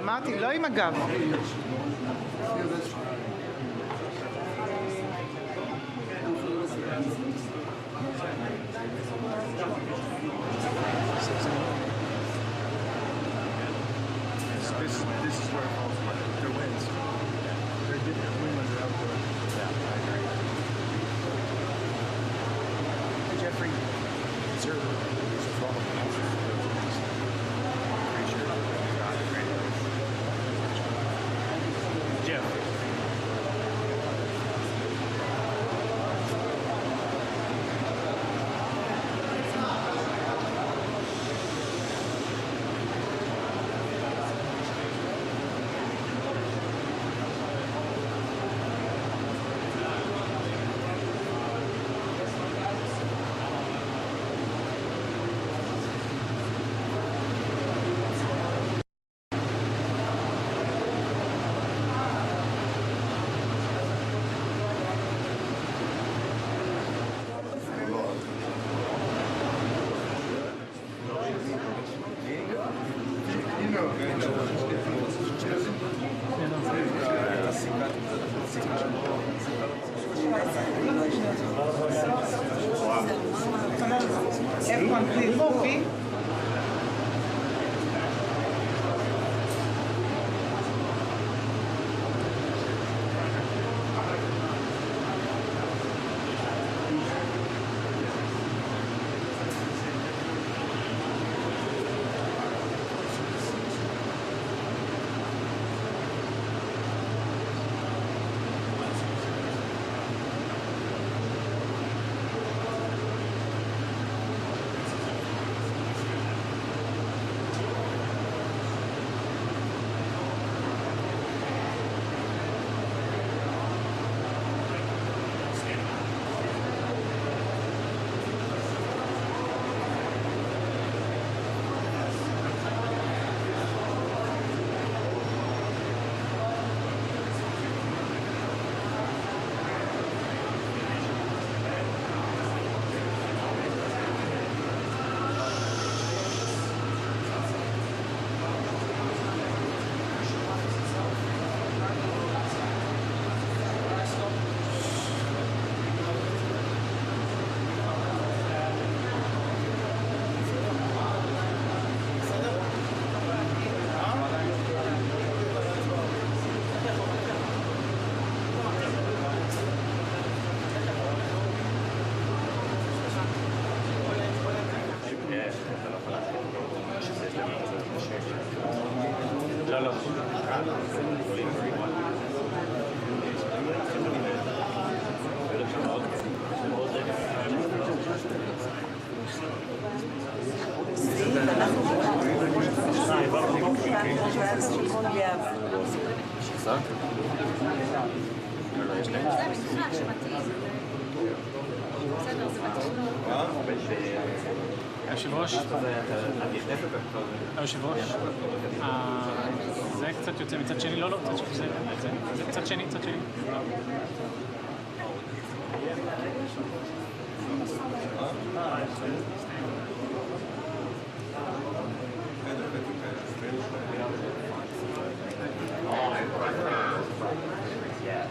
אמרתי, לא עם הגב. היושב-ראש, זה קצת יוצא מצד שני, לא, זה קצת שני, קצת שני. Yeah.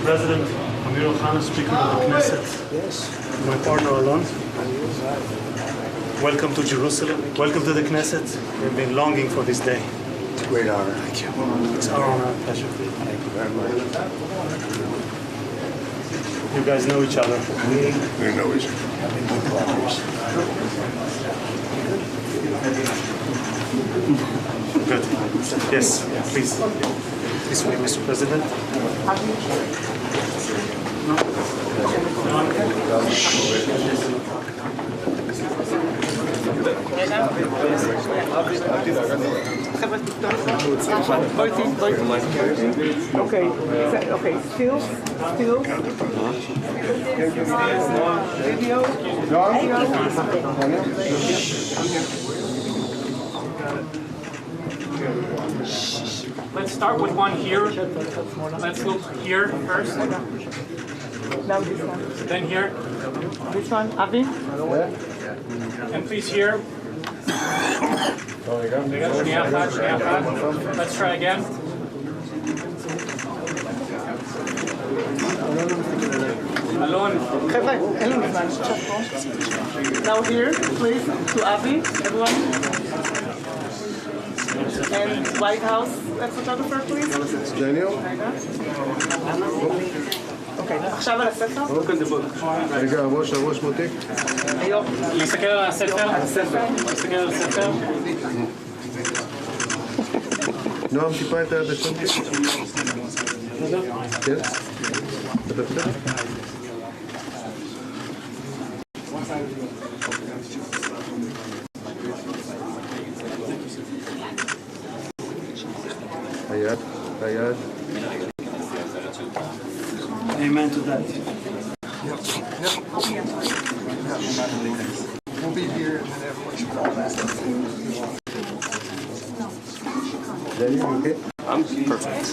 Mr. President, Amir Khan, Speaker of the Knesset, my partner Alon. Welcome to Jerusalem. Welcome to the Knesset. We've been longing for this day. It's a great honor. Thank you. It's our honor and pleasure. Thank you very much. You guys know each other. We know each other. Good partners. Good. Yes, please. This way, Mr. President. Okay, still. Video. Let's start with one here. Let's look here first. Now this one. Then here. This one, Avi. And please here. Let's try again. Alon. Now here, please, to Avi, everyone. And White House photographer, please. Daniel? אוקיי, עכשיו על הספר? רגע, הראש מותיק. להסתכל על הספר. להסתכל על הספר. נועם, טיפה את היד השם. כן? אתה בסדר? היד. Amen to that. We'll be here and then everyone should call that. Daniel, you okay? I'm perfect.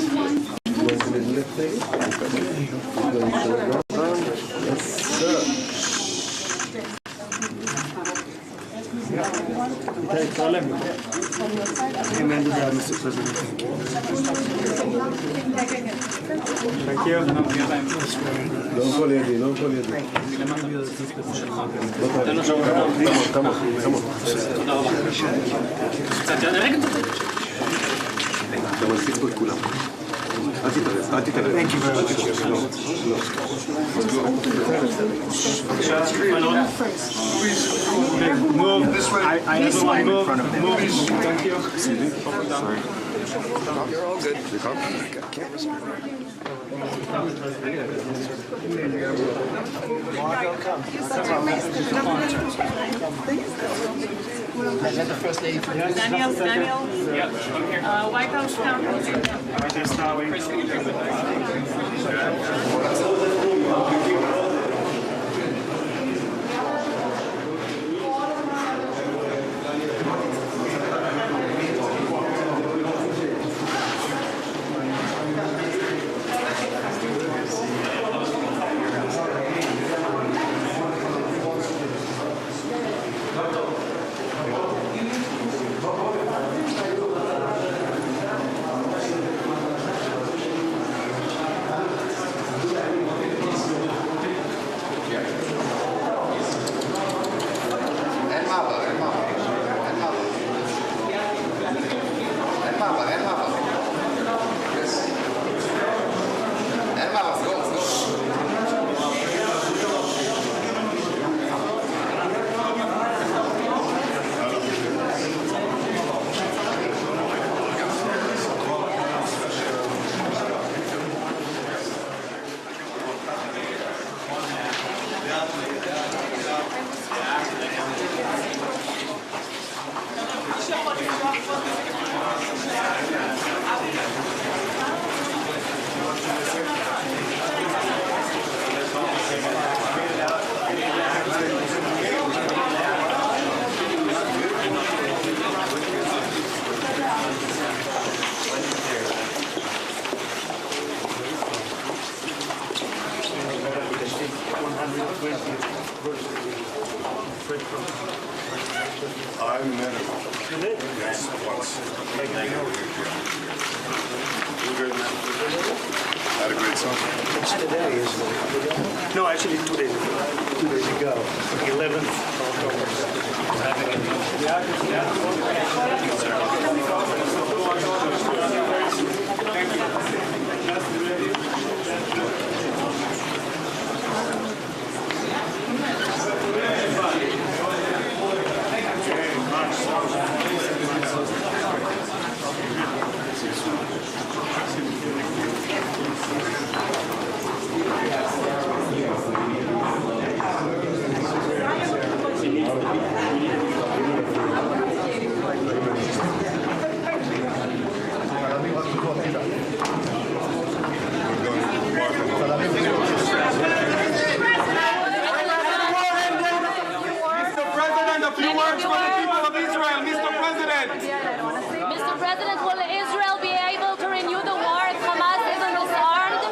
Going to the left leg? Going to the right arm? Yes, sir. Amen to that, Mr. President. Thank you. לא כל ידי. Come on. אתה מלחיץ פה את כולם. אל תתערב. Thank you very much. Move. I everyone move. Thank you. Sorry. You're all good. You come? Cameras. Daniel, White House count. I met him. Yes, once. You good, man? Had a great song. today, isn't it? No, actually 2 days ago. 2 days ago. 11th Mr. President, will Israel be able to renew the war if Hamas isn't disarmed?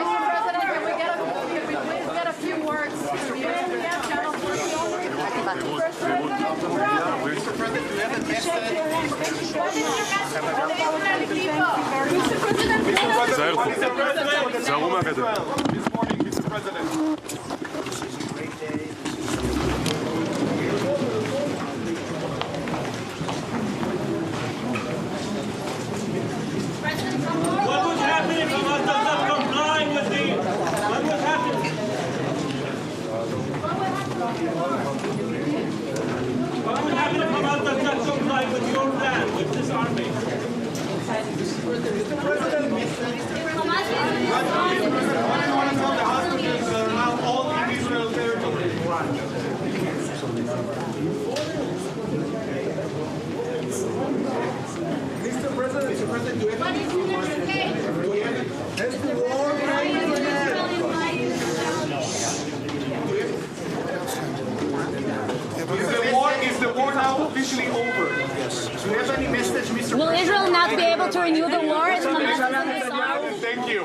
Mr. President, can we please get a few words to the channel 14? Mr. President, do you have a message? This morning, Mr. President. This is a great day. What would happen if Hamas does not comply with the... What would happen? What would happen if Hamas does not comply with your plan, with this army? Mr. President, what do you want to tell the hostages that are now all in Israel territory? Mr. President, do you have any war Is the war now officially over? Yes. Do you have any message, Mr. Will President? Israel not be able to renew the war if Hamas isn't disarmed? Thank you.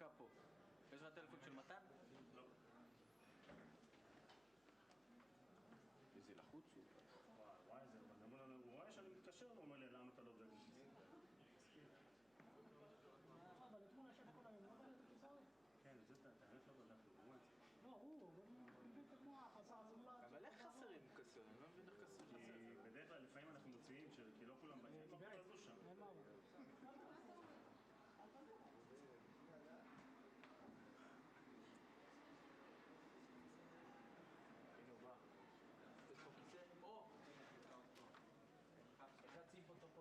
דקה פה. יש לך טלפון של מתן? לא. איזה לחוץ הוא. וואי, זה... הוא רואה שאני מתקשר, הוא אומר לי, למה אתה לא דואג לי? אבל אתמול ישב כל היום, לא בא לזה כיסאות? כן, זה את האמת לא בדקנו, הוא רואה את זה. לא, הוא מבין את המוח, עשה עבודה. אבל איך חסרים קסר? אני לא מבין איך קסר חסר. כי בדרך כלל לפעמים אנחנו מוציאים, כי לא כולם באים, לא כולם עזו שם. נאמר. הנה הוא בא. יש פה כיסא? או! איך יציב אותו פה?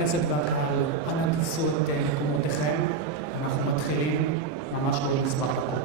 הכנסת והקהל, אנא תפסו את מקומותיכם. אנחנו מתחילים ממש בעוד מספר דקות.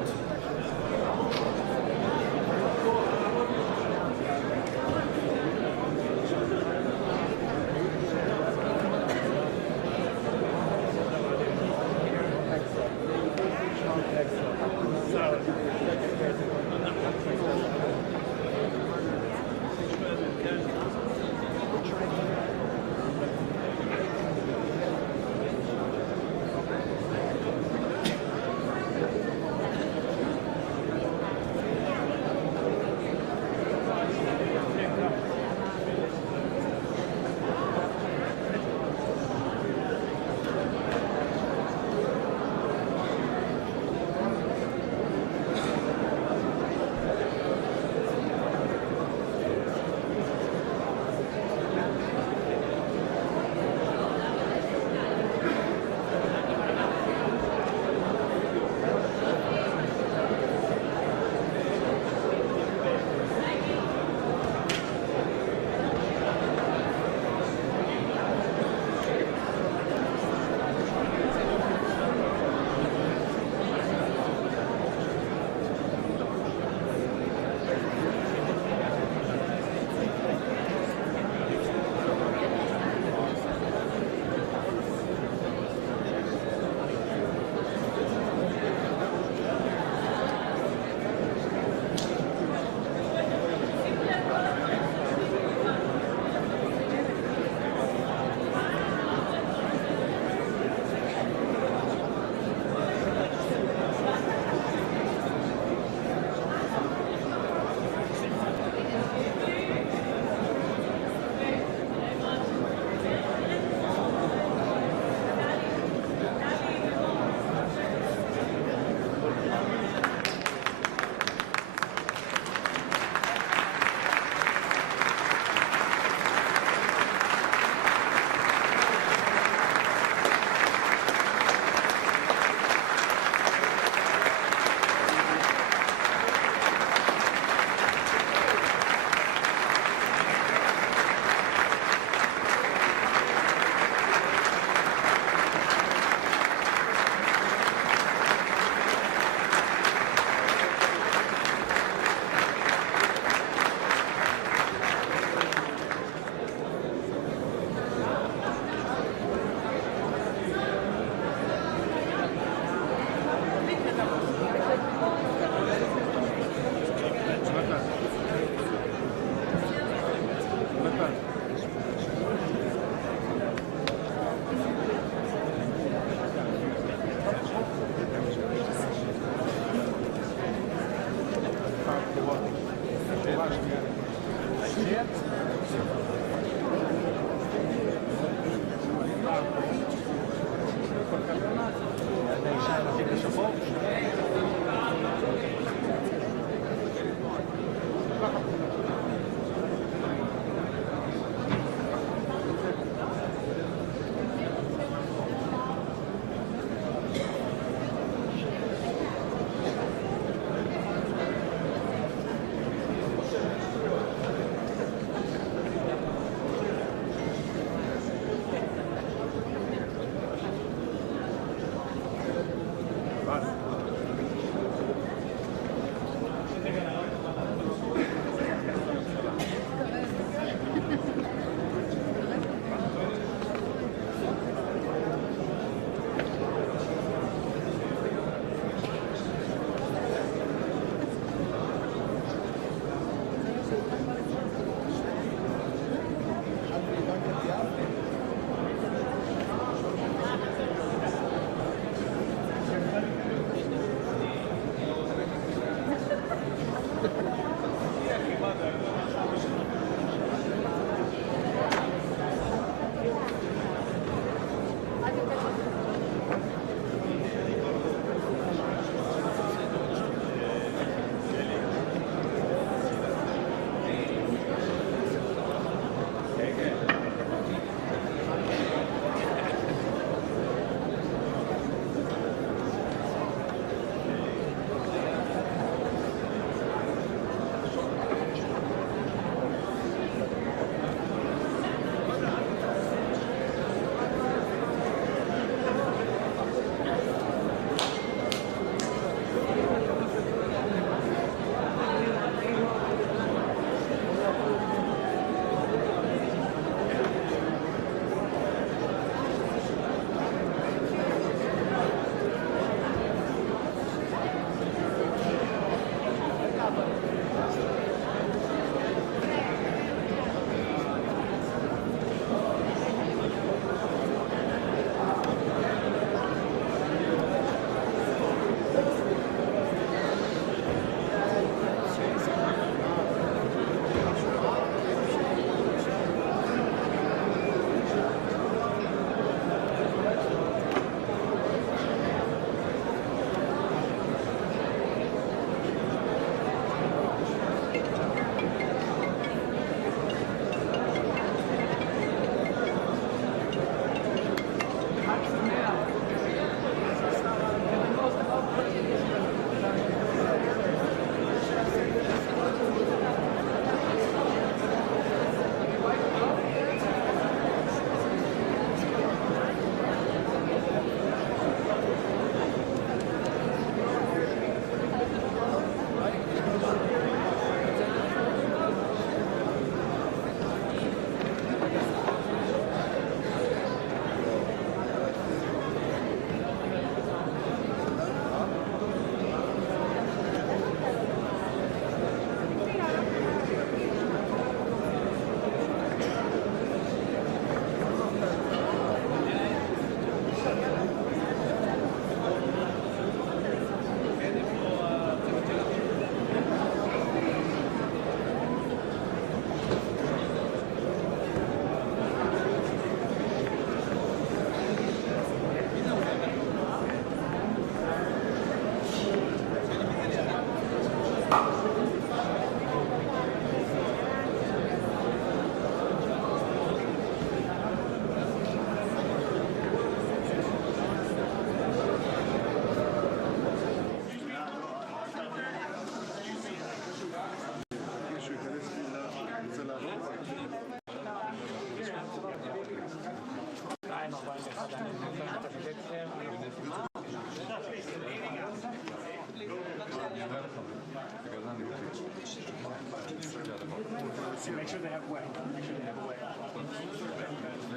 Make sure they have a way. Make sure they have a way.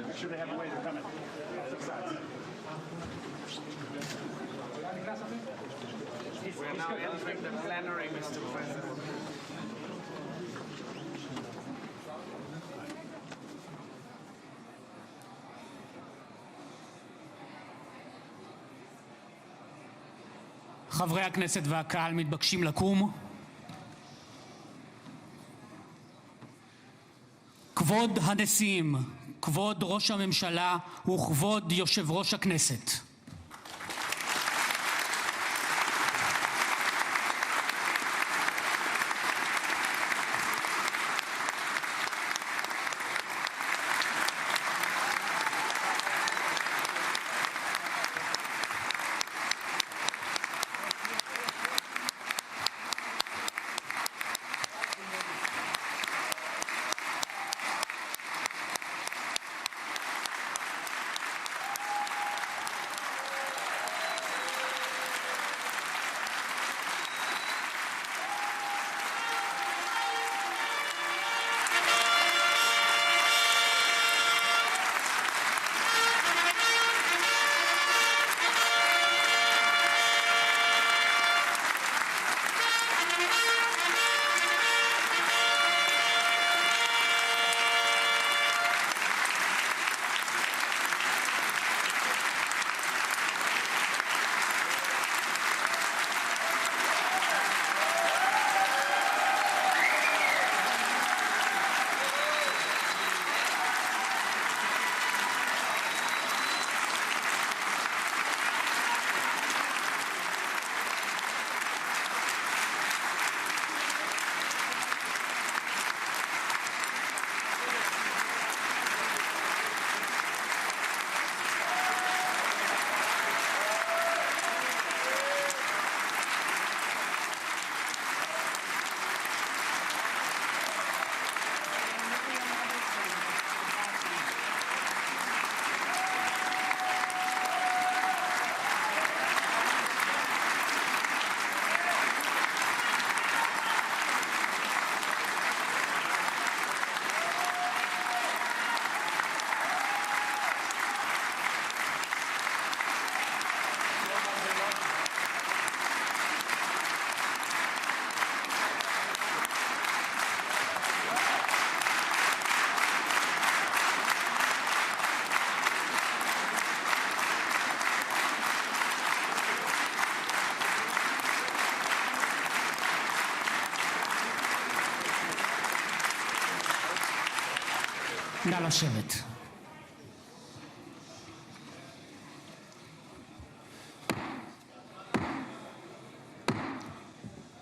Make sure they have a way. They're coming. Six sides. We are now entering the plenary, Mr. President. חברי הכנסת והקהל מתבקשים לקום. כבוד הנשיאים, כבוד ראש הממשלה וכבוד יושב ראש הכנסת. נא לשבת.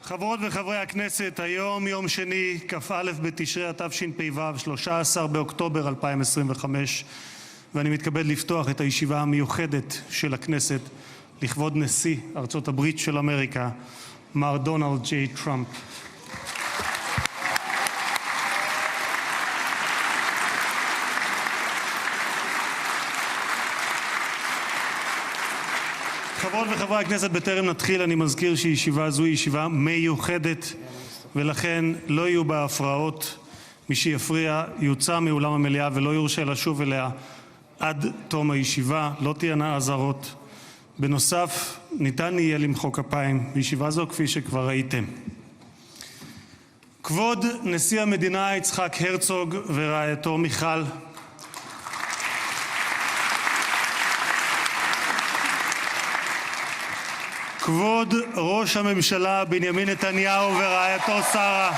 חברות וחברי הכנסת, היום יום שני, כ"א בתשרי התשפ"ו, 13 באוקטובר 2025, ואני מתכבד לפתוח את הישיבה המיוחדת של הכנסת לכבוד נשיא ארצות הברית של אמריקה, מר דונלד ג'יי טראמפ. חברות וחברי הכנסת, בטרם נתחיל אני מזכיר שישיבה זו היא ישיבה מיוחדת ולכן לא יהיו בה הפרעות. מי שיפריע יוצא מאולם המליאה ולא יורשה לשוב אליה עד תום הישיבה. לא תהיינה אזהרות. בנוסף, ניתן יהיה למחוא כפיים בישיבה זו כפי שכבר ראיתם. כבוד נשיא המדינה יצחק הרצוג ורעייתו מיכל, כבוד ראש הממשלה בנימין נתניהו ורעייתו שרה,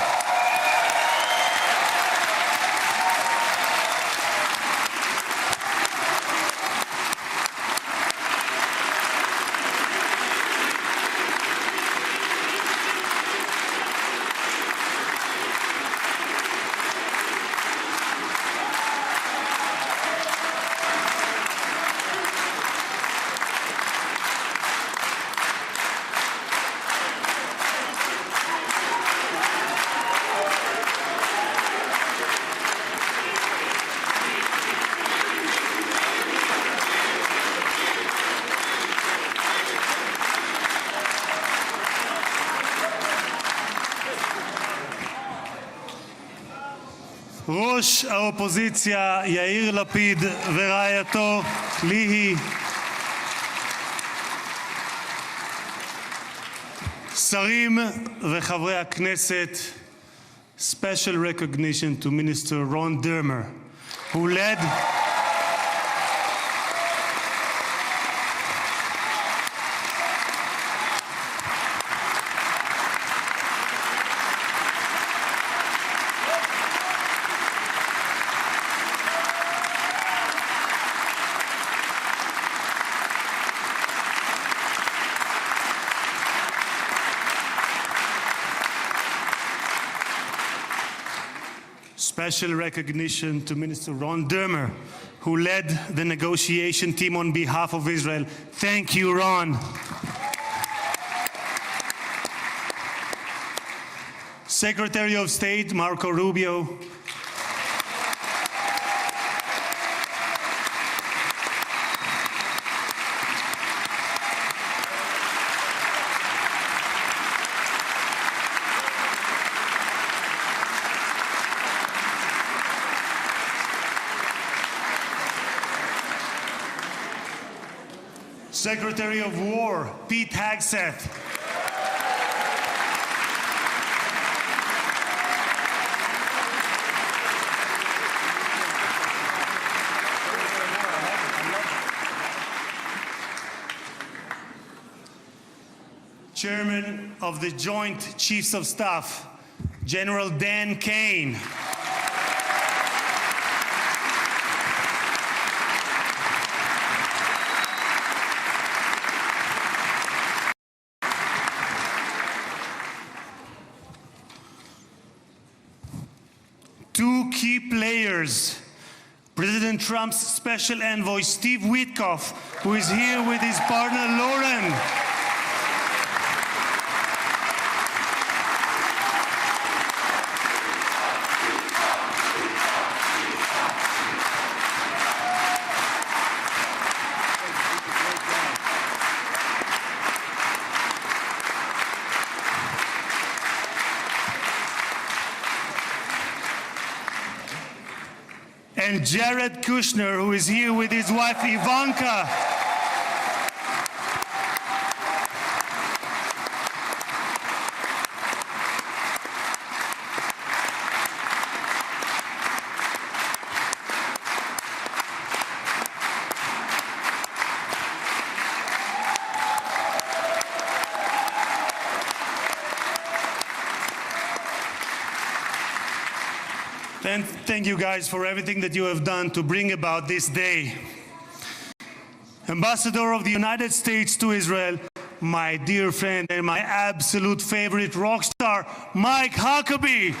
ראש האופוזיציה יאיר לפיד ורעייתו ליהי, שרים וחברי הכנסת, special recognition to Minister Ron Dermer, who led special recognition to Minister Ron Dermer, who led the negotiation team on behalf of Israel. Thank you, Ron. Secretary of State Marco Rubio, Secretary of War Pete Hegseth, Chairman of the Joint Chiefs of Staff General Dan Kane, two key players, President Trump's special envoy Steve Witkoff, who is here with his partner Lauren, and Jared Kushner, who is here with his wife Ivanka. And thank you guys for everything that you have done to bring about this day. Ambassador of the United States to Israel, my dear friend and my absolute favorite rock star, Mike Huckabee.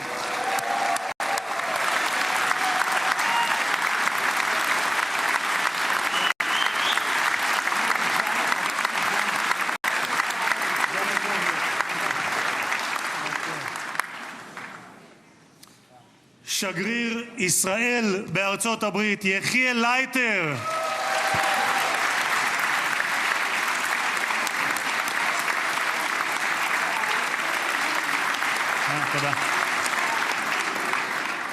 שגריר ישראל בארצות הברית, יחיאל לייטר. תודה.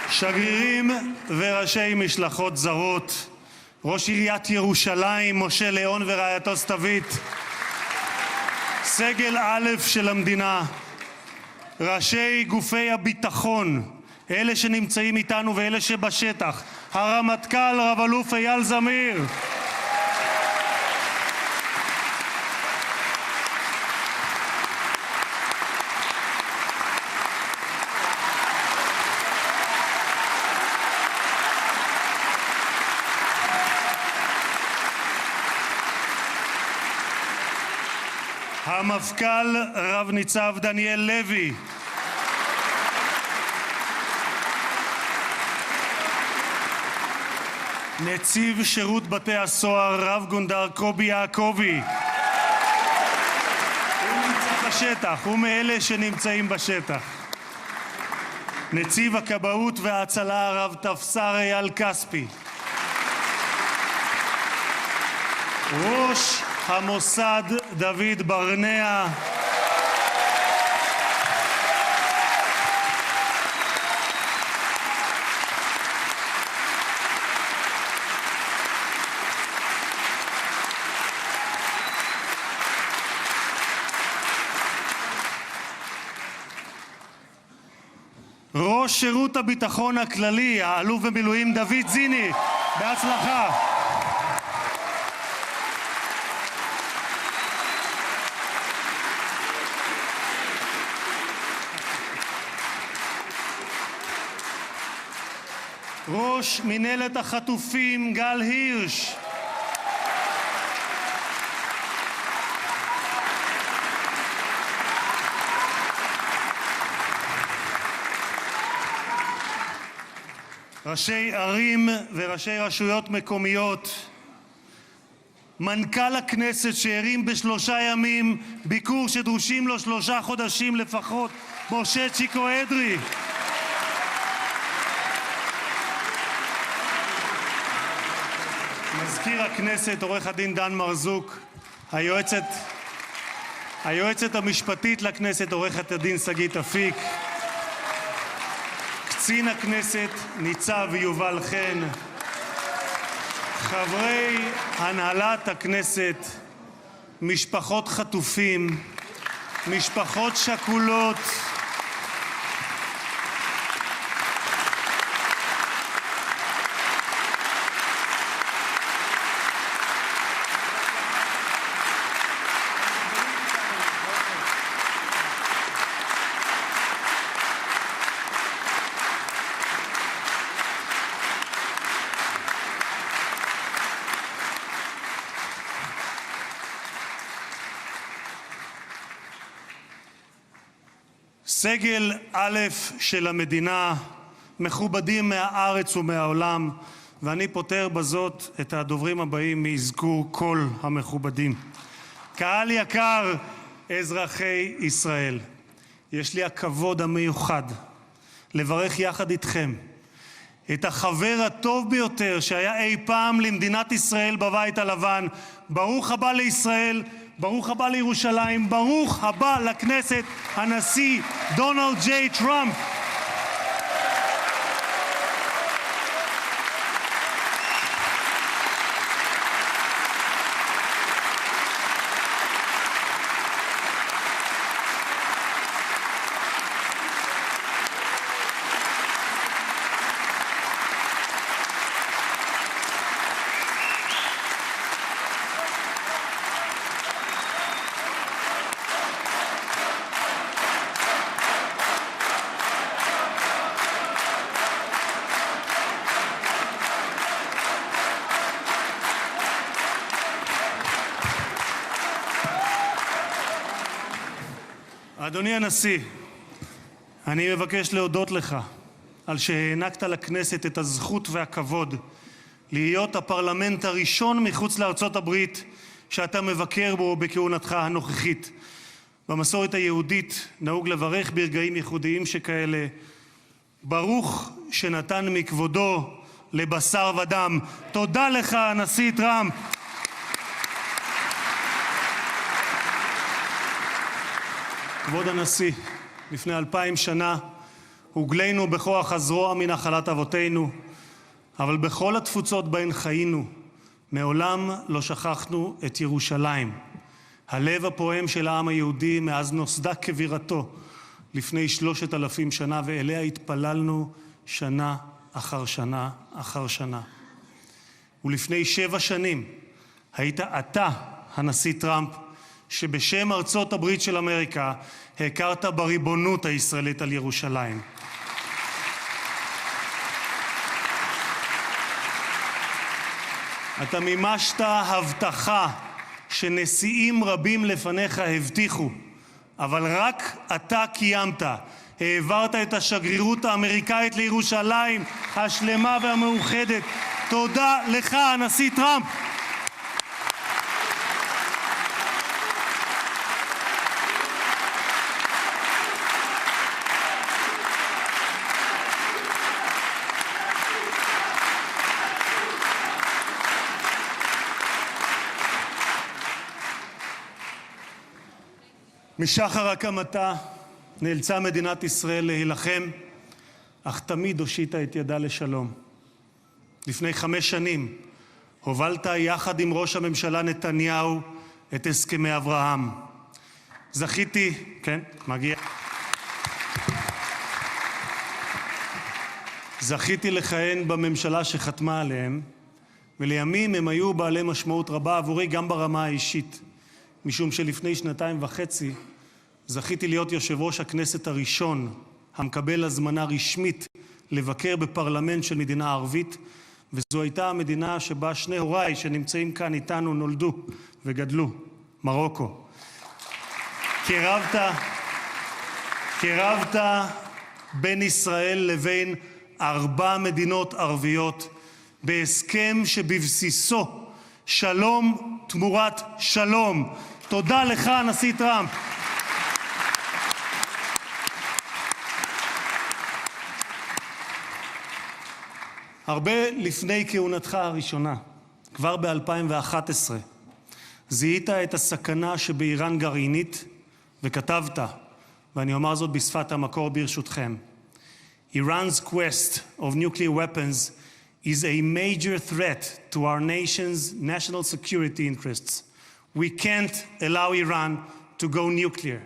שגרירים וראשי משלחות זרות, ראש עיריית ירושלים, משה ליאון ורעייתו סתווית, סגל א' של המדינה, ראשי גופי הביטחון, אלה שנמצאים איתנו ואלה שבשטח, הרמטכ"ל רב אלוף אייל זמיר, המפכ"ל רב ניצב דניאל לוי, נציב שירות בתי הסוהר רב גונדר קובי יעקבי, הוא נמצא בשטח, הוא מאלה שנמצאים בשטח, נציב הכבאות וההצלה רב תפסר אייל כספי, ראש המוסד דוד ברנע, ראש שירות הביטחון הכללי, האלוף במילואים דוד זיני, בהצלחה. ראש מנהלת החטופים גל הירש. ראשי ערים וראשי רשויות מקומיות, מנכ"ל הכנסת שהרים ב3 ימים ביקור שדרושים לו 3 חודשים לפחות, משה צ'יקו אדרי. מזכיר הכנסת עורך הדין דן מרזוק, היועצת המשפטית לכנסת עורכת הדין שגית אפיק, קצין הכנסת ניצב יובל חן, חברי הנהלת הכנסת, משפחות חטופים, משפחות שכולות, סגל א' של המדינה, מכובדים מהארץ ומהעולם, ואני פותר בזאת את הדוברים הבאים מאזכור כל המכובדים. קהל יקר, אזרחי ישראל, יש לי הכבוד המיוחד לברך יחד איתכם את החבר הטוב ביותר שהיה אי פעם למדינת ישראל בבית הלבן. ברוך הבא לישראל, ברוך הבא לירושלים, ברוך הבא לכנסת, הנשיא דונלד ג'יי טראמפ. אדוני הנשיא, אני מבקש להודות לך על שהענקת לכנסת את הזכות והכבוד להיות הפרלמנט הראשון מחוץ לארצות הברית שאתה מבקר בו בכהונתך הנוכחית. במסורת היהודית נהוג לברך ברגעים ייחודיים שכאלה, ברוך שנתן מכבודו לבשר ודם. תודה לך, הנשיא טראמפ. כבוד הנשיא, לפני 2000 שנה הוגלינו בכוח הזרוע מנחלת אבותינו, אבל בכל התפוצות בהן חיינו, מעולם לא שכחנו את ירושלים, הלב הפועם של העם היהודי מאז נוסדה כבירתו לפני 3,000 שנה, ואליה התפללנו שנה אחר שנה אחר שנה. ולפני 7 שנים היית אתה, הנשיא טראמפ, שבשם ארצות הברית של אמריקה הכרת בריבונות הישראלית על ירושלים. אתה מימשת הבטחה שנשיאים רבים לפניך הבטיחו, אבל רק אתה קיימת. העברת את השגרירות האמריקאית לירושלים השלמה והמאוחדת. תודה לך, הנשיא טראמפ. משחר הקמתה נאלצה מדינת ישראל להילחם, אך תמיד הושיטה את ידה לשלום. לפני 5 שנים הובלת יחד עם ראש הממשלה נתניהו את הסכמי אברהם. זכיתי, כן, מגיע. זכיתי לכהן בממשלה שחתמה עליהם, ולימים הם היו בעלי משמעות רבה עבורי גם ברמה האישית, משום שלפני 2.5 זכיתי להיות יושב ראש הכנסת הראשון המקבל הזמנה רשמית לבקר בפרלמנט של מדינה ערבית, וזו הייתה המדינה שבה שני הוריי שנמצאים כאן איתנו נולדו וגדלו, מרוקו. קרבת בין ישראל לבין 4 מדינות ערביות בהסכם שבבסיסו שלום תמורת שלום. תודה לך, הנשיא טראמפ. הרבה לפני כהונתך הראשונה, כבר ב-2011, זיהית את הסכנה שבאיראן גרעינית וכתבת, ואני אומר זאת בשפת המקור ברשותכם. Iran's quest of nuclear weapons is a major threat to our nation's national security interests. We can't allow Iran to go nuclear.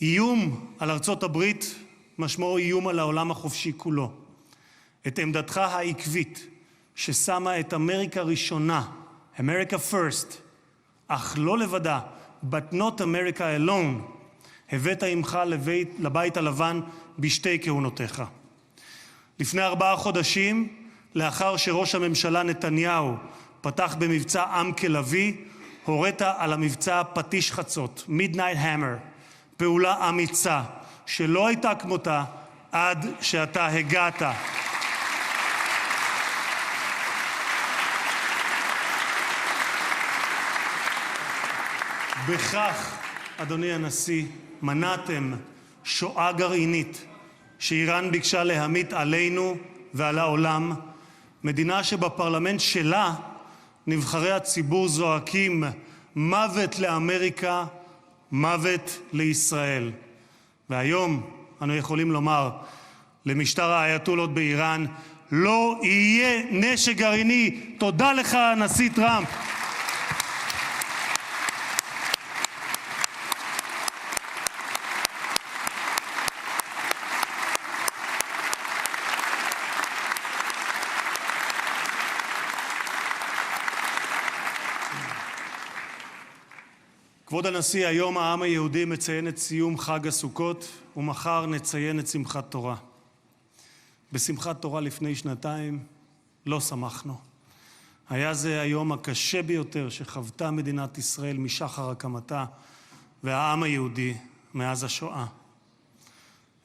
איום על ארצות הברית משמעו איום על העולם החופשי כולו. את עמדתך העקבית ששמה את אמריקה ראשונה, America first, אך לא לבדה, but not America alone, הבאת עמך לבית הלבן בשתי כהונותיך. לפני 4 חודשים, לאחר שראש הממשלה נתניהו פתח במבצע עם כלביא, הורית על המבצע פטיש חצות, Midnight Hammer, פעולה אמיצה שלא הייתה כמותה עד שאתה הגעת. בכך, אדוני הנשיא, מנעתם שואה גרעינית שאיראן ביקשה להמיט עלינו ועל העולם, מדינה שבפרלמנט שלה נבחרי הציבור זועקים מוות לאמריקה, מוות לישראל. והיום אנו יכולים לומר למשטר האייתולות באיראן, לא יהיה נשק גרעיני. תודה לך, הנשיא טראמפ. כבוד הנשיא, היום העם היהודי מציין את סיום חג הסוכות, ומחר נציין את שמחת תורה. בשמחת תורה לפני 2 לא שמחנו. היה זה היום הקשה ביותר שחוותה מדינת ישראל משחר הקמתה, והעם היהודי מאז השואה.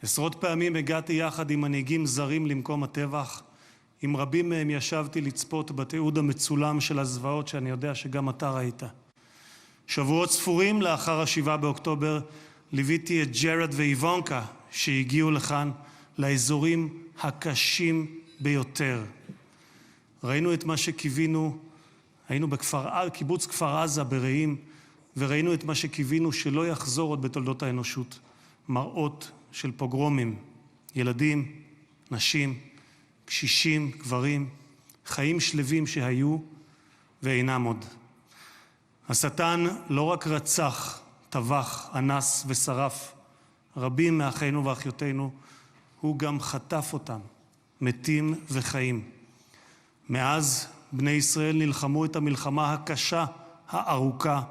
עשרות פעמים הגעתי יחד עם מנהיגים זרים למקום הטבח, עם רבים מהם ישבתי לצפות בתיעוד המצולם של הזוועות שאני יודע שגם אתה ראית. שבועות ספורים לאחר 7 באוקטובר ליוויתי את ג'רד ואיוונקה שהגיעו לכאן לאזורים הקשים ביותר. ראינו את מה שקיווינו, היינו קיבוץ כפר עזה ברעים, וראינו את מה שקיווינו שלא יחזור עוד בתולדות האנושות. מראות של פוגרומים, ילדים, נשים, קשישים, גברים, חיים שלווים שהיו ואינם עוד. השטן לא רק רצח, טבח, אנס ושרף רבים מאחינו ואחיותינו, הוא גם חטף אותם, מתים וחיים. מאז בני ישראל נלחמו את המלחמה הקשה, הארוכה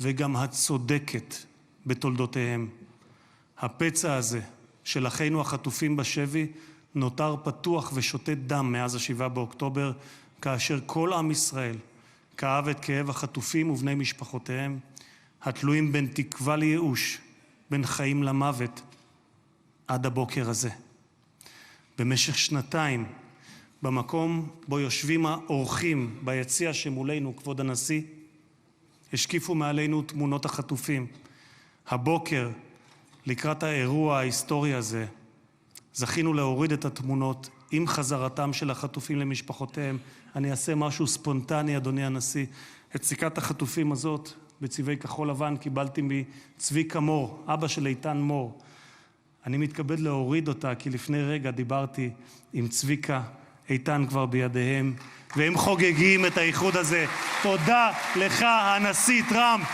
וגם הצודקת בתולדותיהם. הפצע הזה של אחינו החטופים בשבי נותר פתוח ושותת דם מאז 7 באוקטובר, כאשר כל עם ישראל כאב את כאב החטופים ובני משפחותיהם, התלויים בין תקווה לייאוש, בין חיים למוות, עד הבוקר הזה. במשך 2, במקום בו יושבים האורחים ביציע שמולנו, כבוד הנשיא, השקיפו מעלינו תמונות החטופים. הבוקר, לקראת האירוע ההיסטורי הזה, זכינו להוריד את התמונות עם חזרתם של החטופים למשפחותיהם. אני אעשה משהו ספונטני, אדוני הנשיא. את סיכת החטופים הזאת, בצבעי כחול לבן, קיבלתי מצביקה מור, אבא של איתן מור. אני מתכבד להוריד אותה, כי לפני רגע דיברתי עם צביקה, איתן כבר בידיהם, והם חוגגים את האיחוד הזה. תודה לך, הנשיא טראמפ.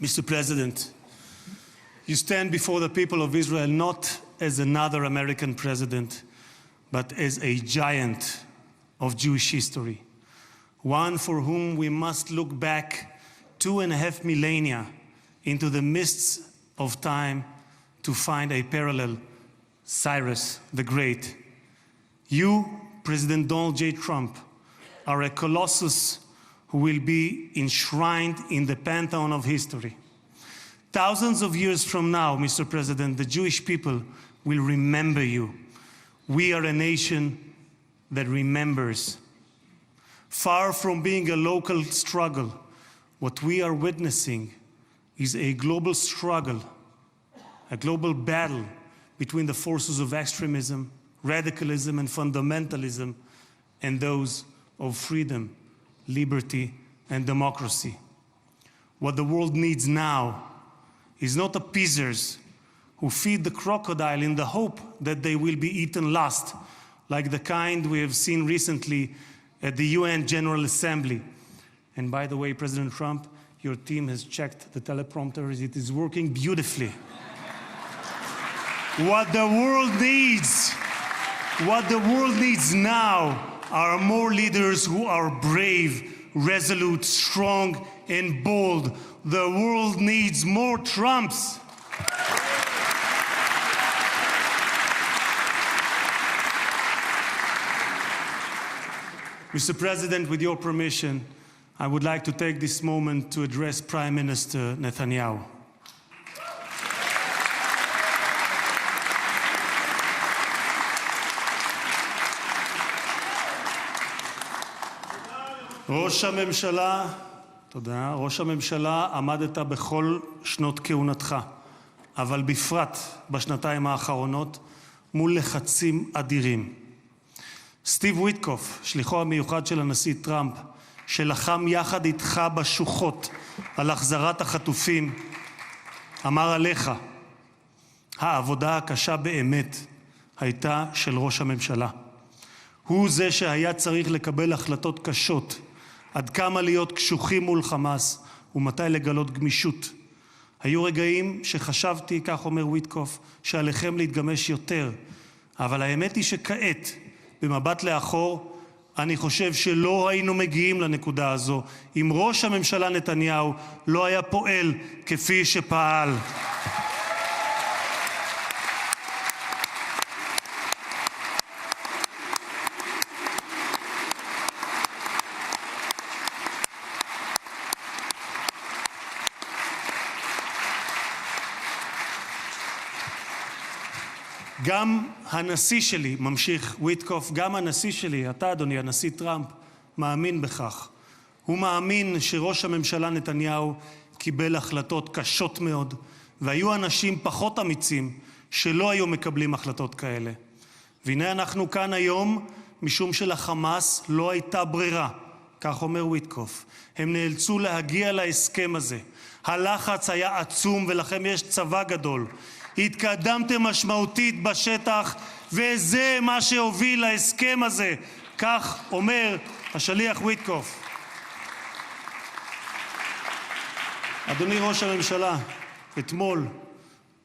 Mr. President, you stand before the people of Israel not as another American president, but as a giant of Jewish history, one for whom we must look back 2.5 millennia into the mists of time to find a parallel, Cyrus the Great. You, President Donald J. Trump, are a colossus who will be enshrined in the pantheon of history. Thousands of years from now, Mr. President, the Jewish people will remember you. We are a nation that remembers. Far from being a local struggle, what we are witnessing is a global struggle, a global battle between the forces of extremism, radicalism, and fundamentalism, and those of freedom, liberty, and democracy. What the world needs now is not appeasers who feed the crocodile in the hope that they will be eaten last, like the kind we have seen recently at the UN General Assembly. And by the way, President Trump, your team has checked the teleprompter. It is working beautifully. What the world needs now are more leaders who are brave, resolute, strong, and bold. The world needs more Trumps. Mr. President, with your permission, I would like to take this moment to address Prime Minister Netanyahu. ראש הממשלה, עמדת בכל שנות כהונתך, אבל בפרט בשנתיים האחרונות, מול לחצים אדירים. סטיב וויטקוף, שליחו המיוחד של הנשיא טראמפ, שלחם יחד איתך בשוחות על החזרת החטופים, אמר עליך, העבודה הקשה באמת הייתה של ראש הממשלה. הוא זה שהיה צריך לקבל החלטות קשות, עד כמה להיות קשוחים מול חמאס ומתי לגלות גמישות. היו רגעים שחשבתי, כך אומר וויטקוף, שעליכם להתגמש יותר, אבל האמת היא שכעת, במבט לאחור, אני חושב שלא היינו מגיעים לנקודה הזו אם ראש הממשלה נתניהו לא היה פועל כפי שפעל. גם הנשיא שלי, ממשיך וויטקוף, גם הנשיא שלי, אתה אדוני, הנשיא טראמפ, מאמין בכך. הוא מאמין שראש הממשלה נתניהו קיבל החלטות קשות מאוד, והיו אנשים פחות אמיצים שלא היו מקבלים החלטות כאלה. והנה אנחנו כאן היום, משום שלחמאס לא הייתה ברירה, כך אומר וויטקוף. הם נאלצו להגיע להסכם הזה. הלחץ היה עצום ולכם יש צבא גדול. התקדמתם משמעותית בשטח, וזה מה שהוביל להסכם הזה. כך אומר השליח וויטקוף. אדוני ראש הממשלה, אתמול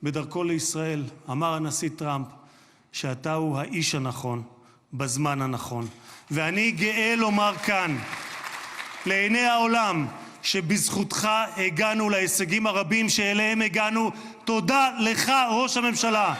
בדרכו לישראל אמר הנשיא טראמפ שאתה הוא האיש הנכון בזמן הנכון. ואני גאה לומר כאן לעיני העולם שבזכותך הגענו להישגים הרבים שאליהם הגענו. תודה לך, ראש הממשלה.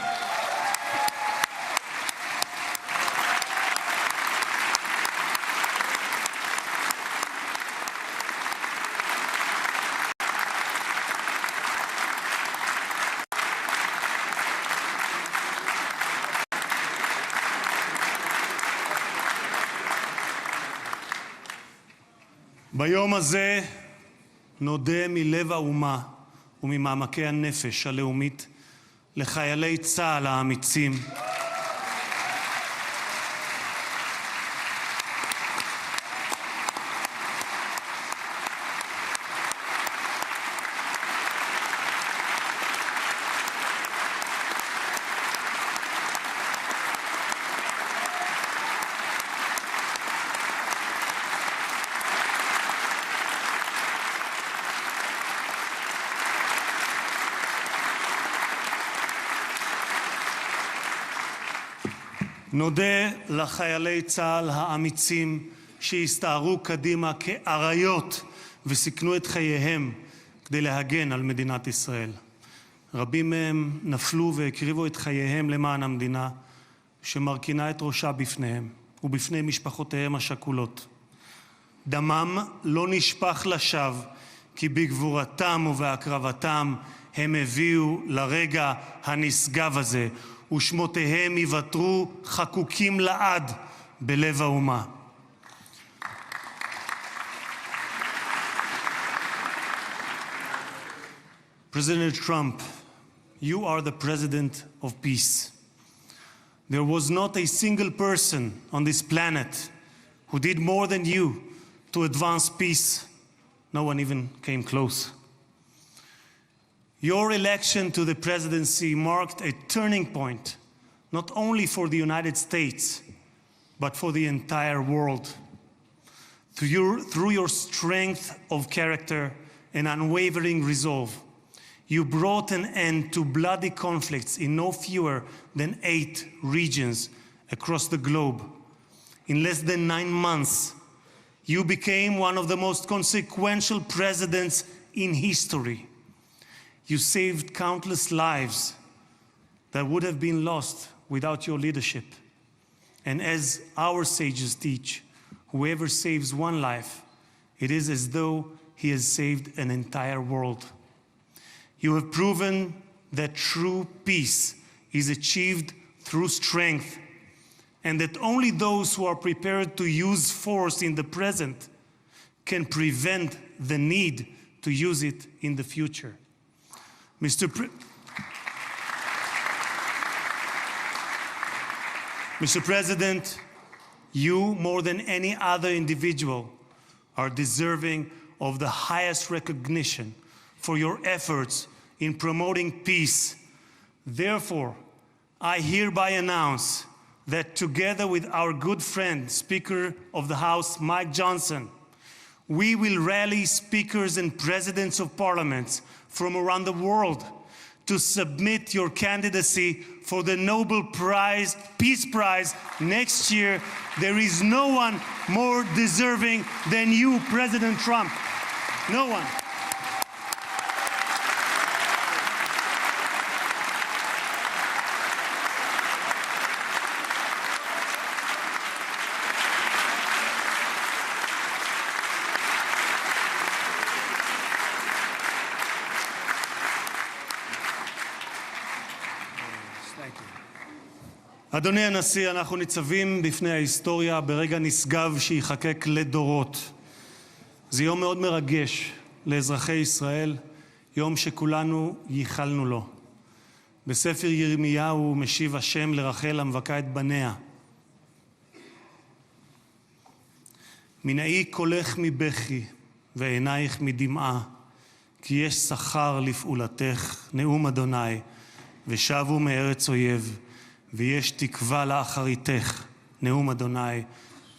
ביום הזה נודה מלב האומה וממעמקי הנפש הלאומית לחיילי צה"ל האמיצים, נודה לחיילי צה"ל האמיצים שהסתערו קדימה כאריות וסיכנו את חייהם כדי להגן על מדינת ישראל. רבים מהם נפלו והקריבו את חייהם למען המדינה שמרכינה את ראשה בפניהם ובפני משפחותיהם השכולות. דמם לא נשפך לשווא, כי בגבורתם ובהקרבתם הם הביאו לרגע הנשגב הזה, ושמותיהם ייוותרו חקוקים לעד בלב האומה. President Trump, you are the president of peace. There was not a single person on this planet who did more than you to advance peace. No one even came close. Your election to the presidency marked a turning point, not only for the United States, but for the entire world. Through your strength of character and unwavering resolve, you brought an end to bloody conflicts in no fewer than 8 regions across the globe. In less than 9 months, you became one of the most consequential presidents in history. You saved countless lives that would have been lost without your leadership. And as our sages teach, whoever saves one life, it is as though he has saved an entire world. You have proven that true peace is achieved through strength, and that only those who are prepared to use force in the present can prevent the need to use it in the future. Mr. President, you, more than any other individual, are deserving of the highest recognition for your efforts in promoting peace. Therefore, I hereby announce that together with our good friend, Speaker of the House, Mike Johnson, we will rally speakers and presidents of parliaments from around the world to submit your candidacy for the Nobel Prize, Peace Prize next year. There is no one more deserving than you, President Trump. No one. אדוני הנשיא, אנחנו ניצבים בפני ההיסטוריה ברגע נשגב שיחקק לדורות. זה יום מאוד מרגש לאזרחי ישראל, יום שכולנו ייחלנו לו. בספר ירמיהו משיב השם לרחל המבכה את בניה. מנעי קולך מבכי ועינייך מדמעה, כי יש שכר לפעולתך, נאום אדוני, ושבו מארץ אויב. ויש תקווה לאחריתך, נאום אדוני,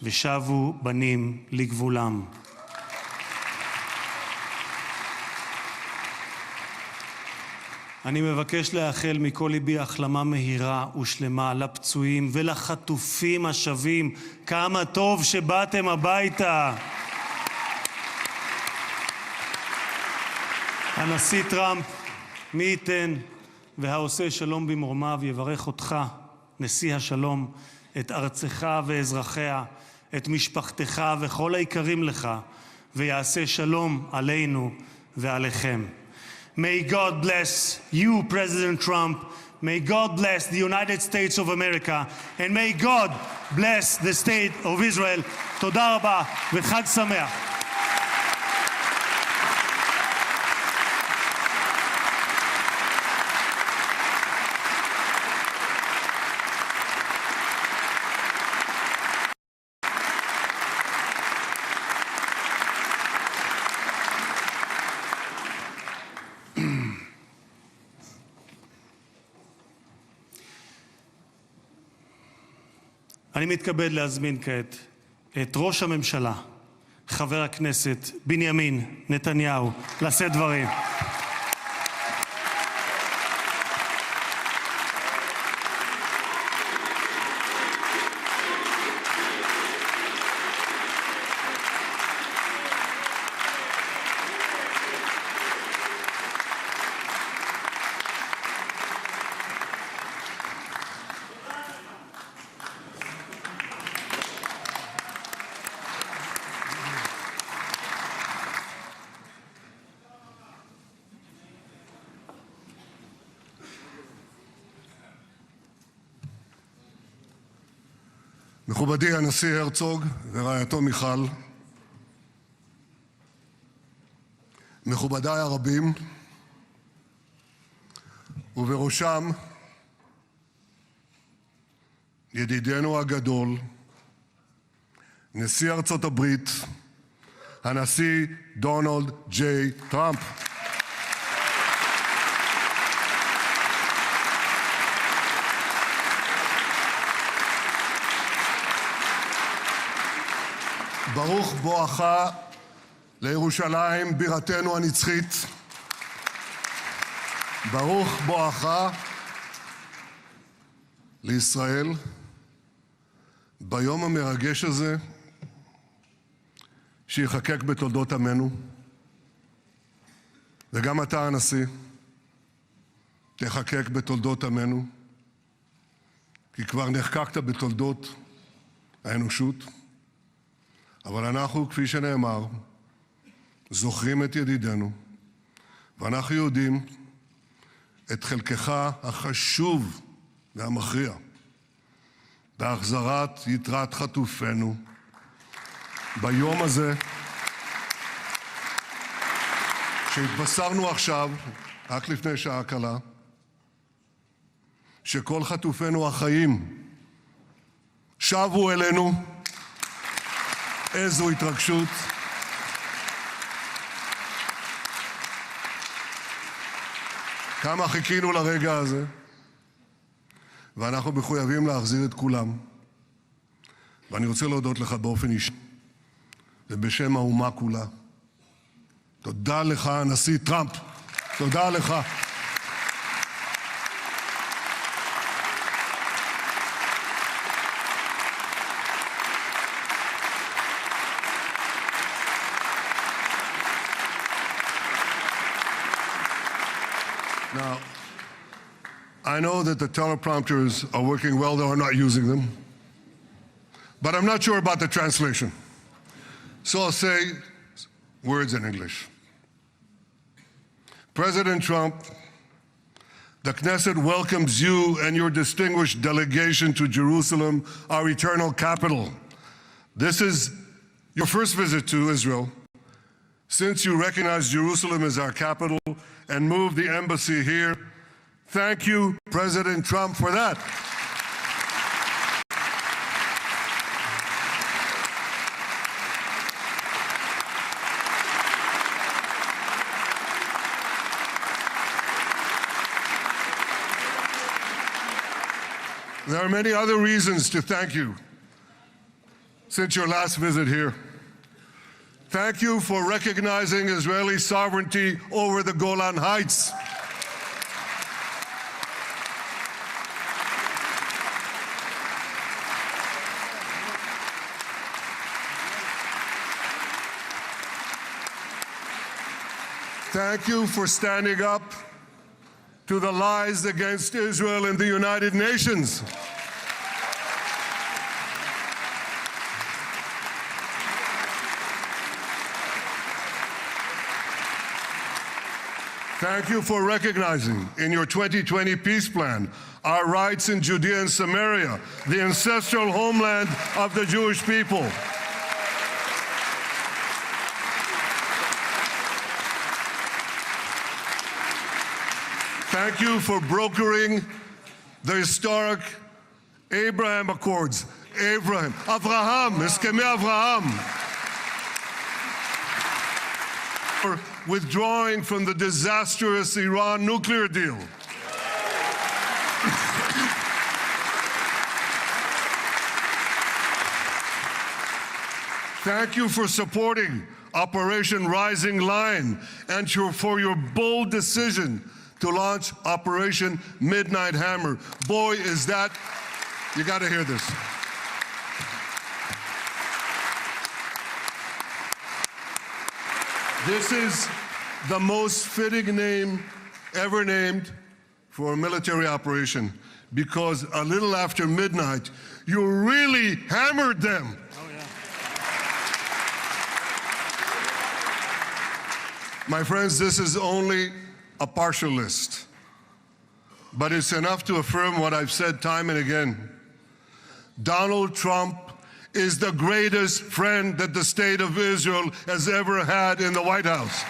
ושבו בנים לגבולם. אני מבקש לאחל מכל ליבי החלמה מהירה ושלמה לפצועים ולחטופים השבים. כמה טוב שבאתם הביתה. הנשיא טראמפ, מי ייתן והעושה שלום במרומיו יברך אותך, נשיא השלום, את ארצך ואזרחיה, את משפחתך וכל היקרים לך, ויעשה שלום עלינו ועליכם. May God bless you, President Trump. May God bless the United States of America. And may God bless the state of Israel. תודה רבה וחג שמח. אני מתכבד להזמין כעת את ראש הממשלה, חבר הכנסת בנימין נתניהו, לשאת דברים. מכובדי הנשיא הרצוג ורעייתו מיכל, מכובדיי הרבים, ובראשם ידידנו הגדול, נשיא ארצות הברית, הנשיא דונלד ג'יי טראמפ. ברוך בואך לירושלים בירתנו הנצחית. ברוך בואך לישראל ביום המרגש הזה שיחקק בתולדות עמנו. וגם אתה, הנשיא, תחקק בתולדות עמנו, כי כבר נחקקת בתולדות האנושות. אבל אנחנו, כפי שנאמר, זוכרים את ידידנו, ואנחנו יודעים את חלקך החשוב והמכריע בהחזרת יתרת חטופינו ביום הזה שהתבשרנו עכשיו, רק לפני שעה קלה, שכל חטופינו החיים שבו אלינו. איזו התרגשות. כמה חיכינו לרגע הזה, ואנחנו מחויבים להחזיר את כולם. ואני רוצה להודות לך באופן אישי ובשם האומה כולה. תודה לך, הנשיא טראמפ. תודה לך. Now, I know that the teleprompters are working well, though I'm not using them. But I'm not sure about the translation. So I'll say words in English. President Trump, the Knesset welcomes you and your distinguished delegation to Jerusalem, our eternal capital. This is your first visit to Israel since you recognize Jerusalem as our capital and moved the embassy here. Thank you, President Trump, for that. There are many other reasons to thank you since your last visit here. Thank you for recognizing Israeli sovereignty over the Golan Heights. Thank you for standing up to the lies against Israel in the United Nations. Thank you for recognizing in your 2020 peace plan our rights in Judea and Samaria, the ancestral homeland of the Jewish people. Thank you for brokering the historic Abraham Accords. Avraham, Eskemei Avraham. For withdrawing from the disastrous Iran nuclear deal. Thank you for supporting Operation Rising Lion and for your bold decision to launch Operation Midnight Hammer. Boy, is that, you gotta hear this. This is the most fitting name ever named for a military operation, because a little after midnight, you really hammered them. Oh, yeah. My friends, this is only a partial list, but it's enough to affirm what I've said time and again. Donald Trump is the greatest friend that the state of Israel has ever had in the White House.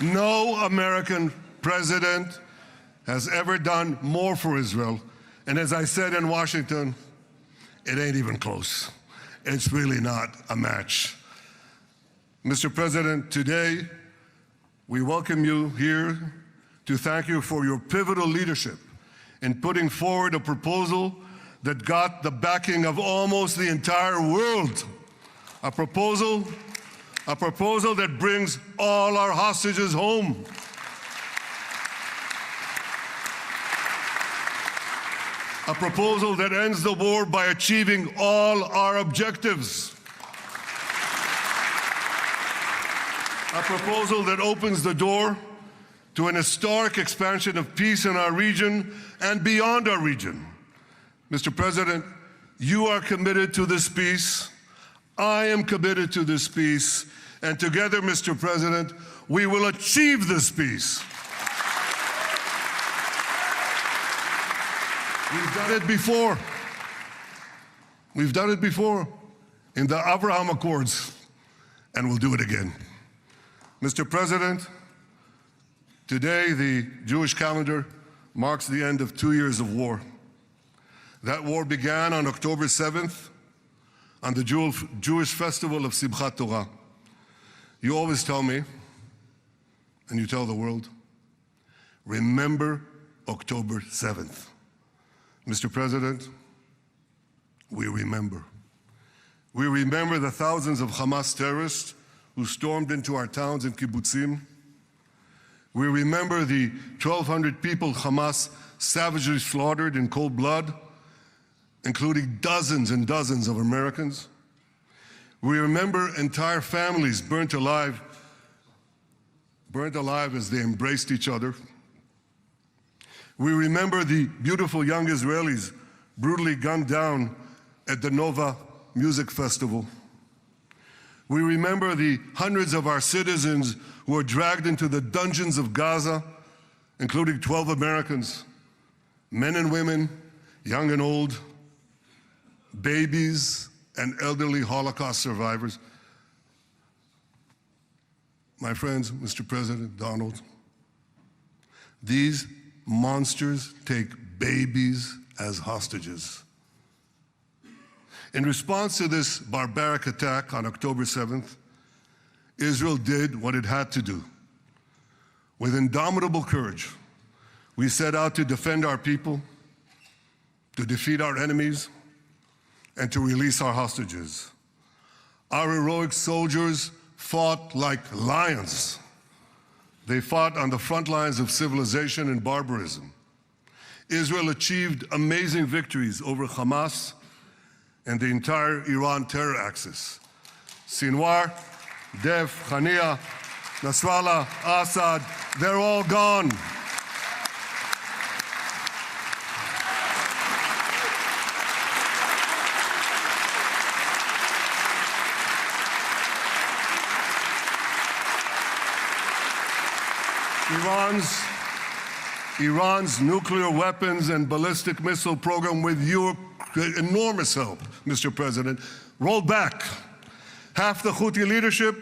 No American president has ever done more for Israel. And as I said in Washington, it ain't even close. It's really not a match. Mr. President, today we welcome you here to thank you for your pivotal leadership in putting forward a proposal that got the backing of almost the entire world. A proposal that brings all our hostages home. A proposal that ends the war by achieving all our objectives. A proposal that opens the door to an historic expansion of peace in our region and beyond our region. Mr. President, you are committed to this peace. I am committed to this peace. And together, Mr. President, we will achieve this peace. We've done it before. We've done it before in the Abraham Accords, and we'll do it again. Mr. President, today the Jewish calendar marks the end of 2 years of war. That war began on October 7th, on the Jewish festival of Simchat Torah. You always tell me, and you tell the world, remember October 7th. Mr. President, we remember. We remember the thousands of Hamas terrorists who stormed into our towns and kibbutzim. We remember the 1,200 people Hamas savagely slaughtered in cold blood, including dozens and dozens of Americans. We remember entire families burnt alive as they embraced each other. We remember the beautiful young Israelis brutally gunned down at the Nova Music Festival. We remember the hundreds of our citizens who were dragged into the dungeons of Gaza, including 12 Americans, men and women, young and old, babies, and elderly Holocaust survivors. My friends, Mr. President, Donald, these monsters take babies as hostages. In response to this barbaric attack on October 7th, Israel did what it had to do. With indomitable courage, we set out to defend our people, to defeat our enemies, and to release our hostages. Our heroic soldiers fought like lions. They fought on the front lines of civilization and barbarism. Israel achieved amazing victories over Hamas and the entire Iran terror axis. Sinwar, Dev, Hania, Nasrallah, Assad, they're all gone. Iran's nuclear weapons and ballistic missile program, with your enormous help, Mr. President, rolled back. Half the Houthi leadership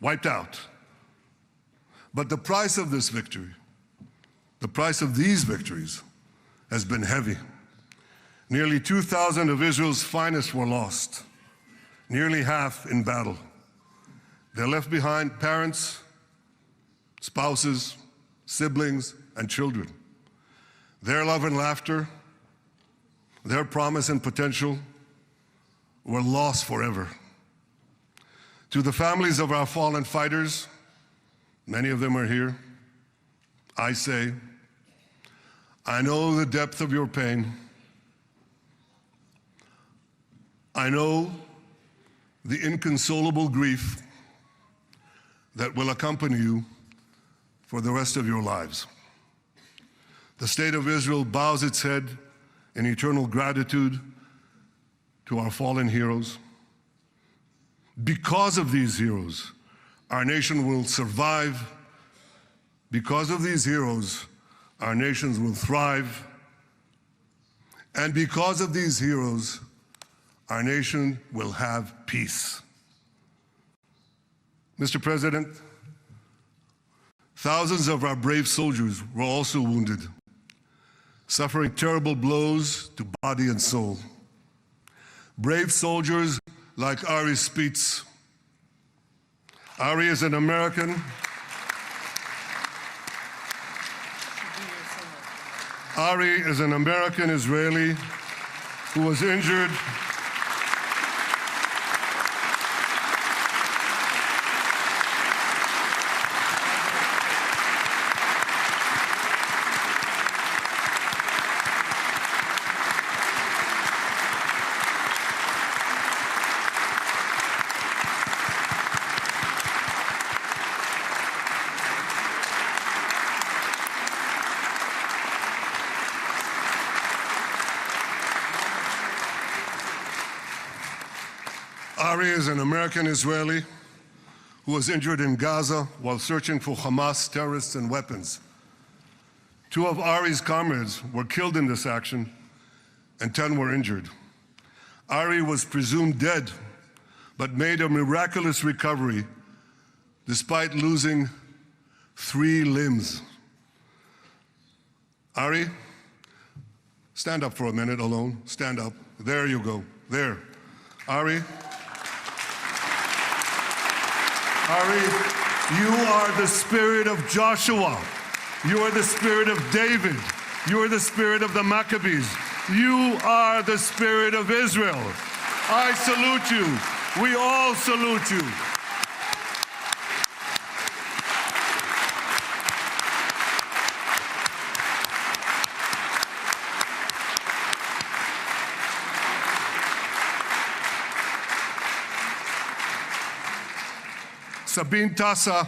wiped out. But the price of this victory, the price of these victories, has been heavy. Nearly 2,000 of Israel's finest were lost, nearly half in battle. They left behind parents, spouses, siblings, and children. Their love and laughter, their promise and potential were lost forever. To the families of our fallen fighters, many of them are here, I say, I know the depth of your pain. I know the inconsolable grief. that will accompany you for the rest of your lives. The State of Israel bows its head in eternal gratitude to our fallen heroes. Because of these heroes, our nation will survive. Because of these heroes, our nations will thrive. And because of these heroes, our nation will have peace. Mr. President, thousands of our brave soldiers were also wounded, suffering terrible blows to body and soul. Brave soldiers like Ari Spitz. Ari is an American. Ari is an American Israeli who was injured Ari is an American Israeli who was injured in Gaza while searching for Hamas terrorists and weapons. 2 of Ari's comrades were killed in this action and 10 were injured. Ari was presumed dead, but made a miraculous recovery despite losing 3 limbs. Ari, stand up for a minute alone. Stand up. There you go. There. Ari, you are the spirit of Joshua. You are the spirit of David. You are the spirit of the Maccabees. You are the spirit of Israel. I salute you. We all salute you. Sabine Tassa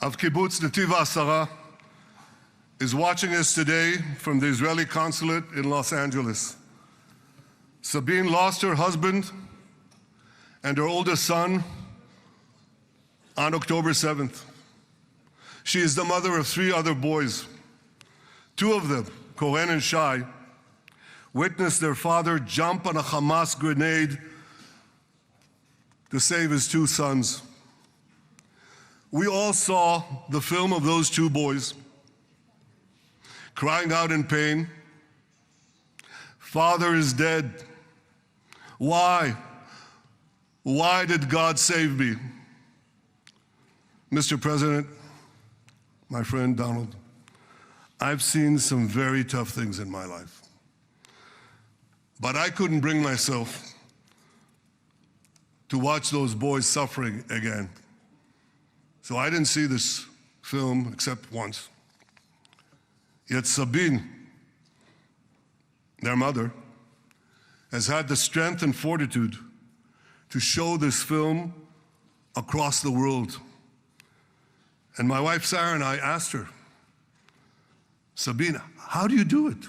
of Kibbutz Netiv HaAsara is watching us today from the Israeli consulate in Los Angeles. Sabine lost her husband and her oldest son on October 7th. She is the mother of 3 other boys. 2 of them, Kohen and Shai, witnessed their father jump on a Hamas grenade to save his 2 sons. We all saw the film of those 2 boys crying out in pain, "Father is dead. Why? Why did God save me?" Mr. President, my friend Donald, I've seen some very tough things in my life, but I couldn't bring myself to watch those boys suffering again. So I didn't see this film except once. Yet Sabine, their mother, has had the strength and fortitude to show this film across the world. And my wife Sarah and I asked her, "Sabine, how do you do it?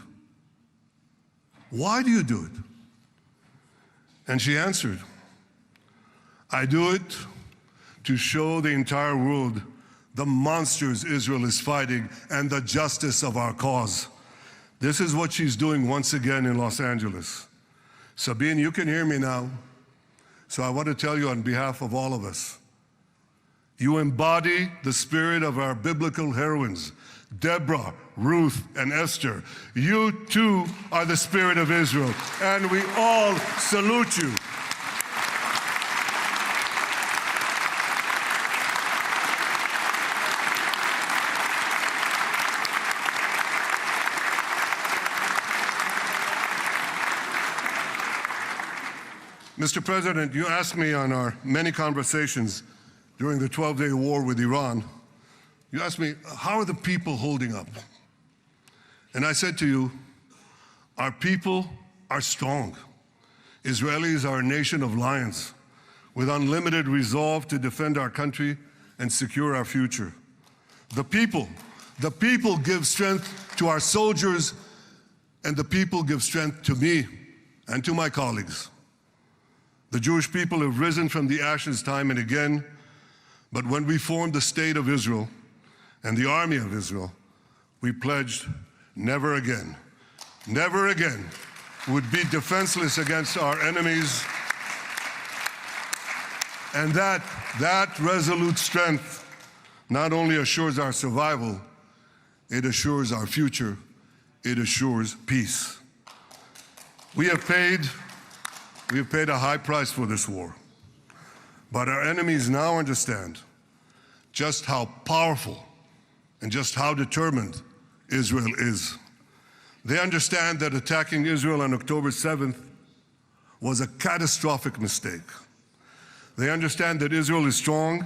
Why do you do it?" And she answered, "I do it to show the entire world the monsters Israel is fighting and the justice of our cause." This is what she's doing once again in Los Angeles. Sabine, you can hear me now, so I want to tell you on behalf of all of us, you embody the spirit of our biblical heroines, Deborah, Ruth, and Esther. You too are the spirit of Israel, and we all salute you. Mr. President, you asked me on our many conversations during the 12-day war with Iran, you asked me, how are the people holding up? And I said to you, our people are strong. Israelis are a nation of lions. with unlimited resolve to defend our country and secure our future. The people give strength to our soldiers, and the people give strength to me and to my colleagues. The Jewish people have risen from the ashes time and again, but when we formed the State of Israel and the Army of Israel, we pledged never again would be defenseless against our enemies. And that resolute strength not only assures our survival, it assures our future, it assures peace. We have paid a high price for this war, but our enemies now understand just how powerful and just how determined Israel is. They understand that attacking Israel on October 7th was a catastrophic mistake. They understand that Israel is strong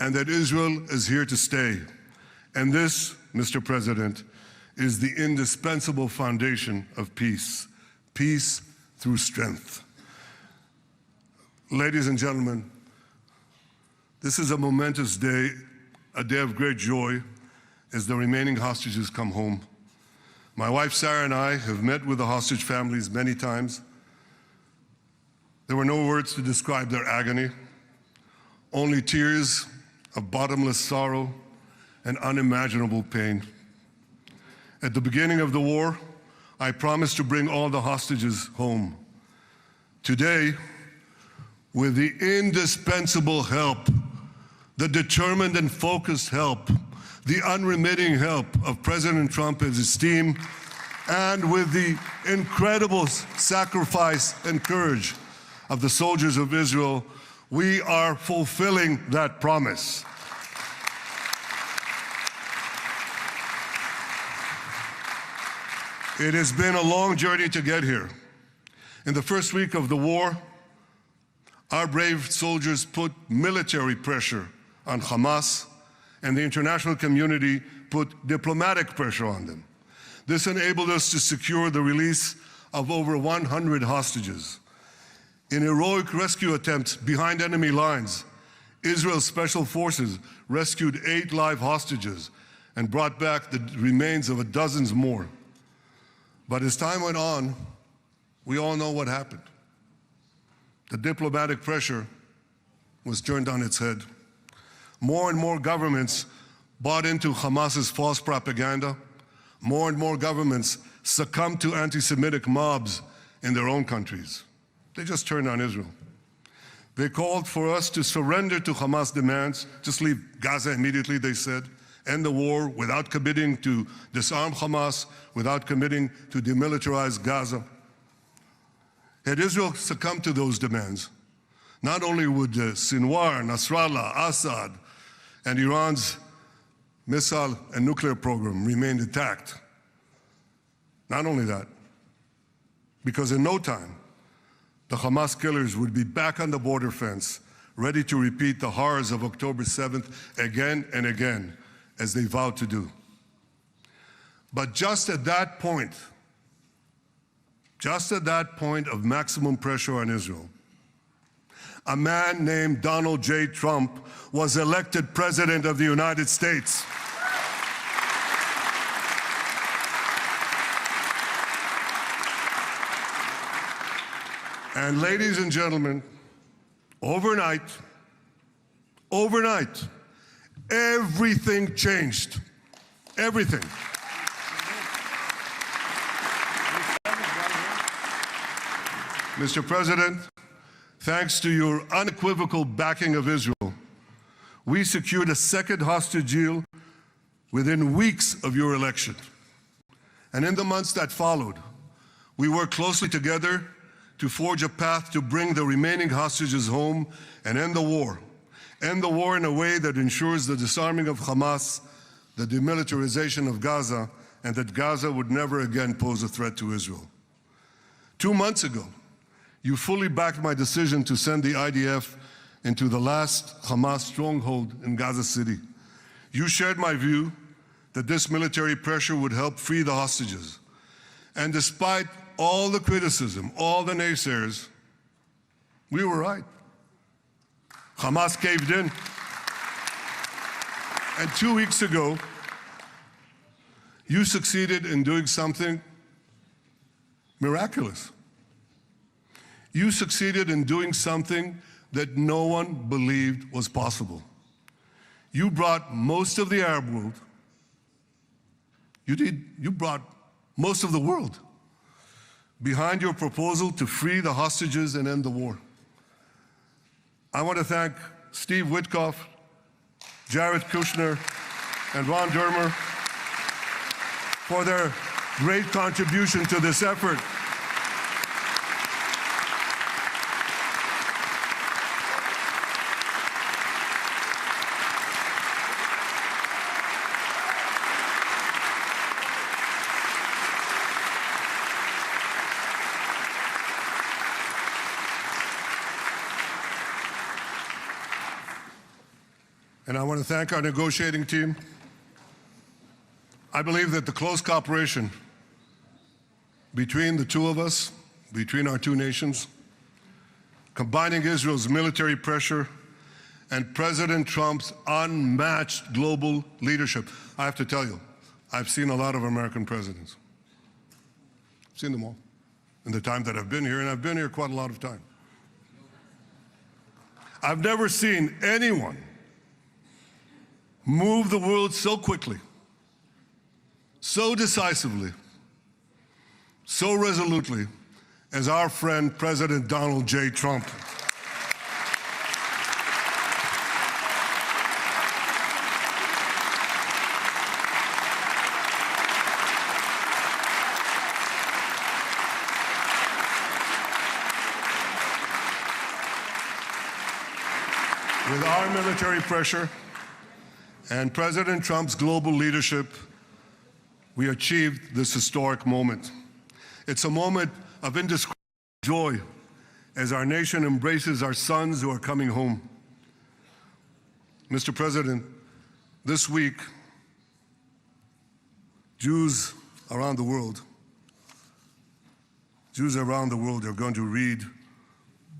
and that Israel is here to stay. And this, Mr. President, is the indispensable foundation of peace. Peace through strength. Ladies and gentlemen, this is a momentous day, a day of great joy as the remaining hostages come home. My wife Sarah and I have met with the hostage families many times. There were no words to describe their agony, only tears of bottomless sorrow and unimaginable pain. At the beginning of the war, I promised to bring all the hostages home. Today, with the indispensable help, the determined and focused help, the unremitting help of President Trump and his team, and with the incredible sacrifice and courage of the soldiers of Israel, we are fulfilling that promise. It has been a long journey to get here. In the first week of the war, our brave soldiers put military pressure on Hamas, and the international community put diplomatic pressure on them. This enabled us to secure the release of over 100 hostages. In heroic rescue attempts behind enemy lines, Israel's special forces rescued 8 live hostages and brought back the remains of dozens more. But as time went on, we all know what happened. The diplomatic pressure was turned on its head. More and more governments bought into Hamas's false propaganda. More and more governments succumbed to anti-Semitic mobs in their own countries. They just turned on Israel. They called for us to surrender to Hamas demands, just leave Gaza immediately, they said, end the war without committing to disarm Hamas, without committing to demilitarize Gaza. Had Israel succumbed to those demands, not only would Sinwar, Nasrallah, Assad, and Iran's missile and nuclear program remain intact. Not only that, because in no time, the Hamas killers would be back on the border fence, ready to repeat the horrors of October 7th again and again, as they vowed to do. But just at that point of maximum pressure on Israel, a man named Donald J. Trump was elected President of the United States. And ladies and gentlemen, overnight, everything changed. Everything. Mr. President, thanks to your unequivocal backing of Israel, we secured a second hostage deal within weeks of your election. And in the months that followed, we worked closely together to forge a path to bring the remaining hostages home and end the war. End the war in a way that ensures the disarming of Hamas, the demilitarization of Gaza, and that Gaza would never again pose a threat to Israel. 2 months ago, you fully backed my decision to send the IDF into the last Hamas stronghold in Gaza City. You shared my view that this military pressure would help free the hostages. And despite all the criticism, all the naysayers, we were right. Hamas caved in. And 2 weeks ago, you succeeded in doing something miraculous. You succeeded in doing something that no one believed was possible. You brought most of the Arab world, you brought most of the world behind your proposal to free the hostages and end the war. I want to thank Steve Witkoff, Jared Kushner, and Ron Dermer for their great contribution to this effort. And I want to thank our negotiating team. I believe that the close cooperation between the two of us, between our two nations, combining Israel's military pressure and President Trump's unmatched global leadership. I have to tell you, I've seen a lot of American presidents. I've seen them all in the time that I've been here, and I've been here quite a lot of time. I've never seen anyone move the world so quickly, so decisively, so resolutely as our friend President Donald J. Trump. With our military pressure and President Trump's global leadership, we achieved this historic moment. It's a moment of indescribable joy as our nation embraces our sons who are coming home. Mr. President, this week, Jews around the world are going to read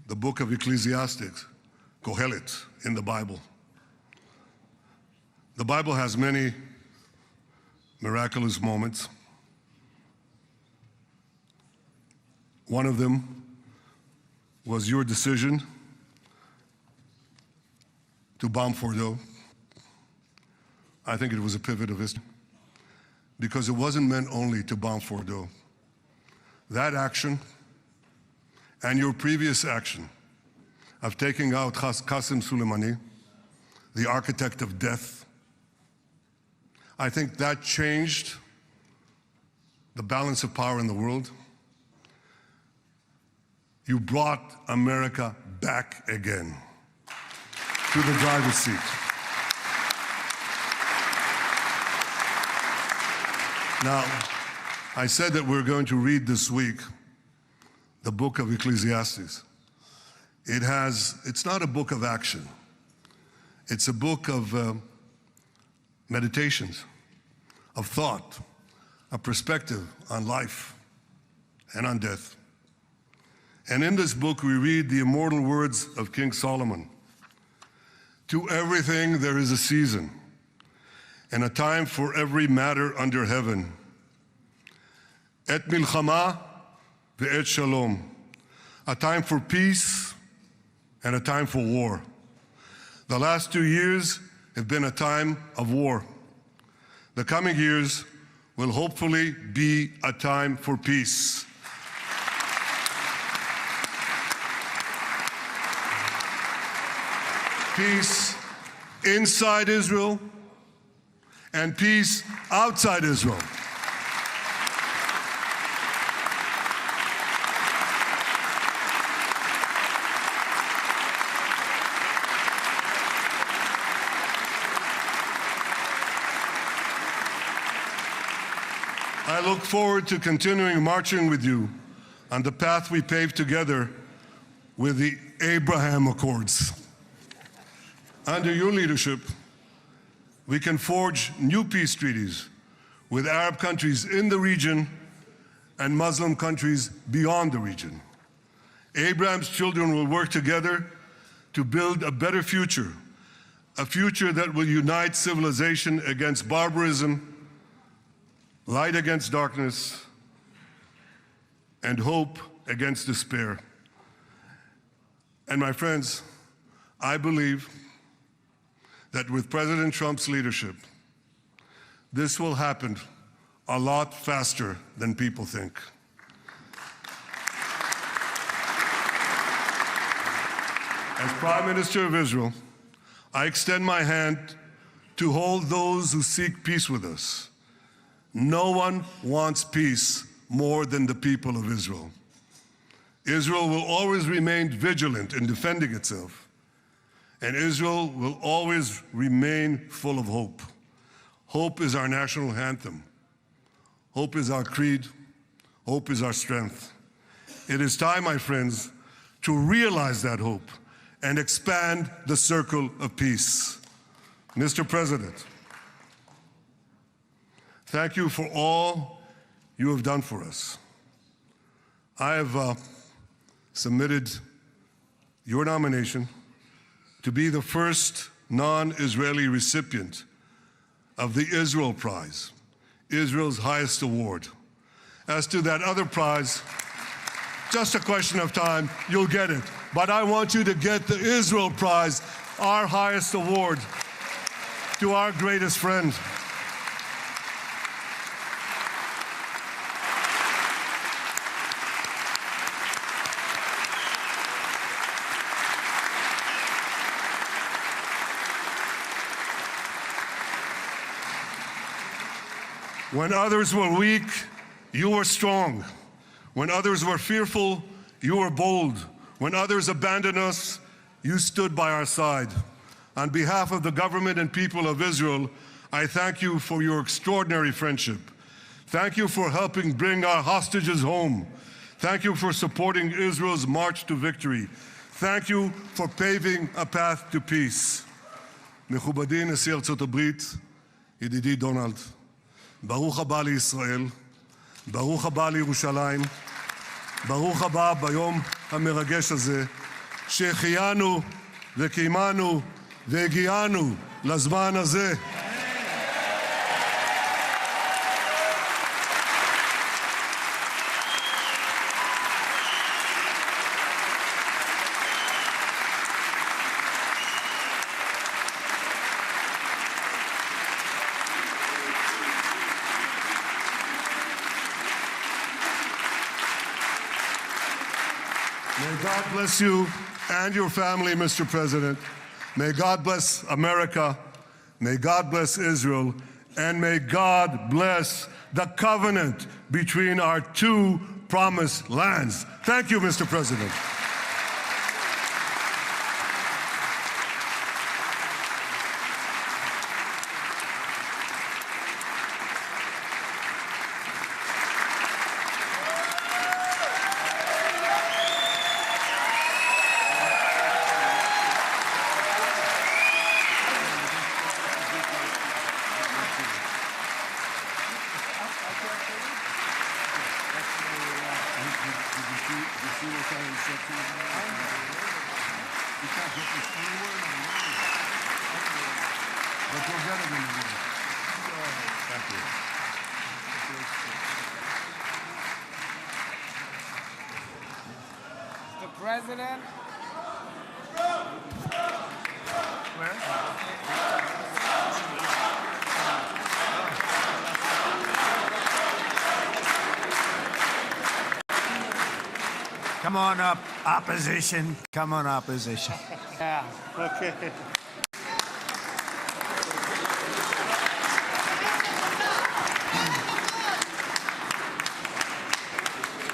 the book of Ecclesiastes, Kohelet, in the Bible. The Bible has many miraculous moments. One of them was your decision to bomb Fordo. I think it was a pivot of history, because it wasn't meant only to bomb Fordo. That action and your previous action of taking out Qasem Soleimani, the architect of death, I think that changed the balance of power in the world. You brought America back again to the driver's seat. Now, I said that we're going to read this week the book of Ecclesiastes. It's not a book of action. It's a book of meditations, of thought, a perspective on life and on death. And in this book, we read the immortal words of King Solomon. To everything there is a season, and a time for every matter under heaven. Et milchama ve'et shalom. A time for peace and a time for war. The last 2 years have been a time of war. The coming years will hopefully be a time for peace. Peace inside Israel and peace outside Israel. I look forward to continuing marching with you on the path we paved together with the Abraham Accords. Under your leadership, we can forge new peace treaties with Arab countries in the region and Muslim countries beyond the region. Abraham's children will work together to build a better future, a future that will unite civilization against barbarism, light against darkness, and hope against despair. And my friends, I believe that with President Trump's leadership, this will happen a lot faster than people think. As Prime Minister of Israel, I extend my hand to hold those who seek peace with us. No one wants peace more than the people of Israel. Israel will always remain vigilant in defending itself, and Israel will always remain full of hope. Hope is our national anthem. Hope is our creed. Hope is our strength. It is time, my friends, to realize that hope and expand the circle of peace. Mr. President, thank you for all you have done for us. I have submitted your nomination to be the first non-Israeli recipient of the Israel Prize, Israel's highest award. As to that other prize, just a question of time, you'll get it. But I want you to get the Israel Prize, our highest award, to our greatest friend. When others were weak, you were strong. When others were fearful, you were bold. When others abandoned us, you stood by our side. On behalf of the government and people of Israel, I thank you for your extraordinary friendship. Thank you for helping bring our hostages home. Thank you for supporting Israel's march to victory. Thank you for paving a path to peace. מכובדי נשיא ארצות הברית, ידידי דונלד, ברוך הבא לישראל, ברוך הבא לירושלים, ברוך הבא ביום המרגש הזה, שהחיינו וקיימנו והגיענו לזמן הזה. May God bless you and your family, Mr. President. May God bless America. May God bless Israel. And may God bless the covenant between our two promised lands. Thank you, Mr. President. Mr. President. Come on up, opposition. Come on, opposition. Yeah. Okay.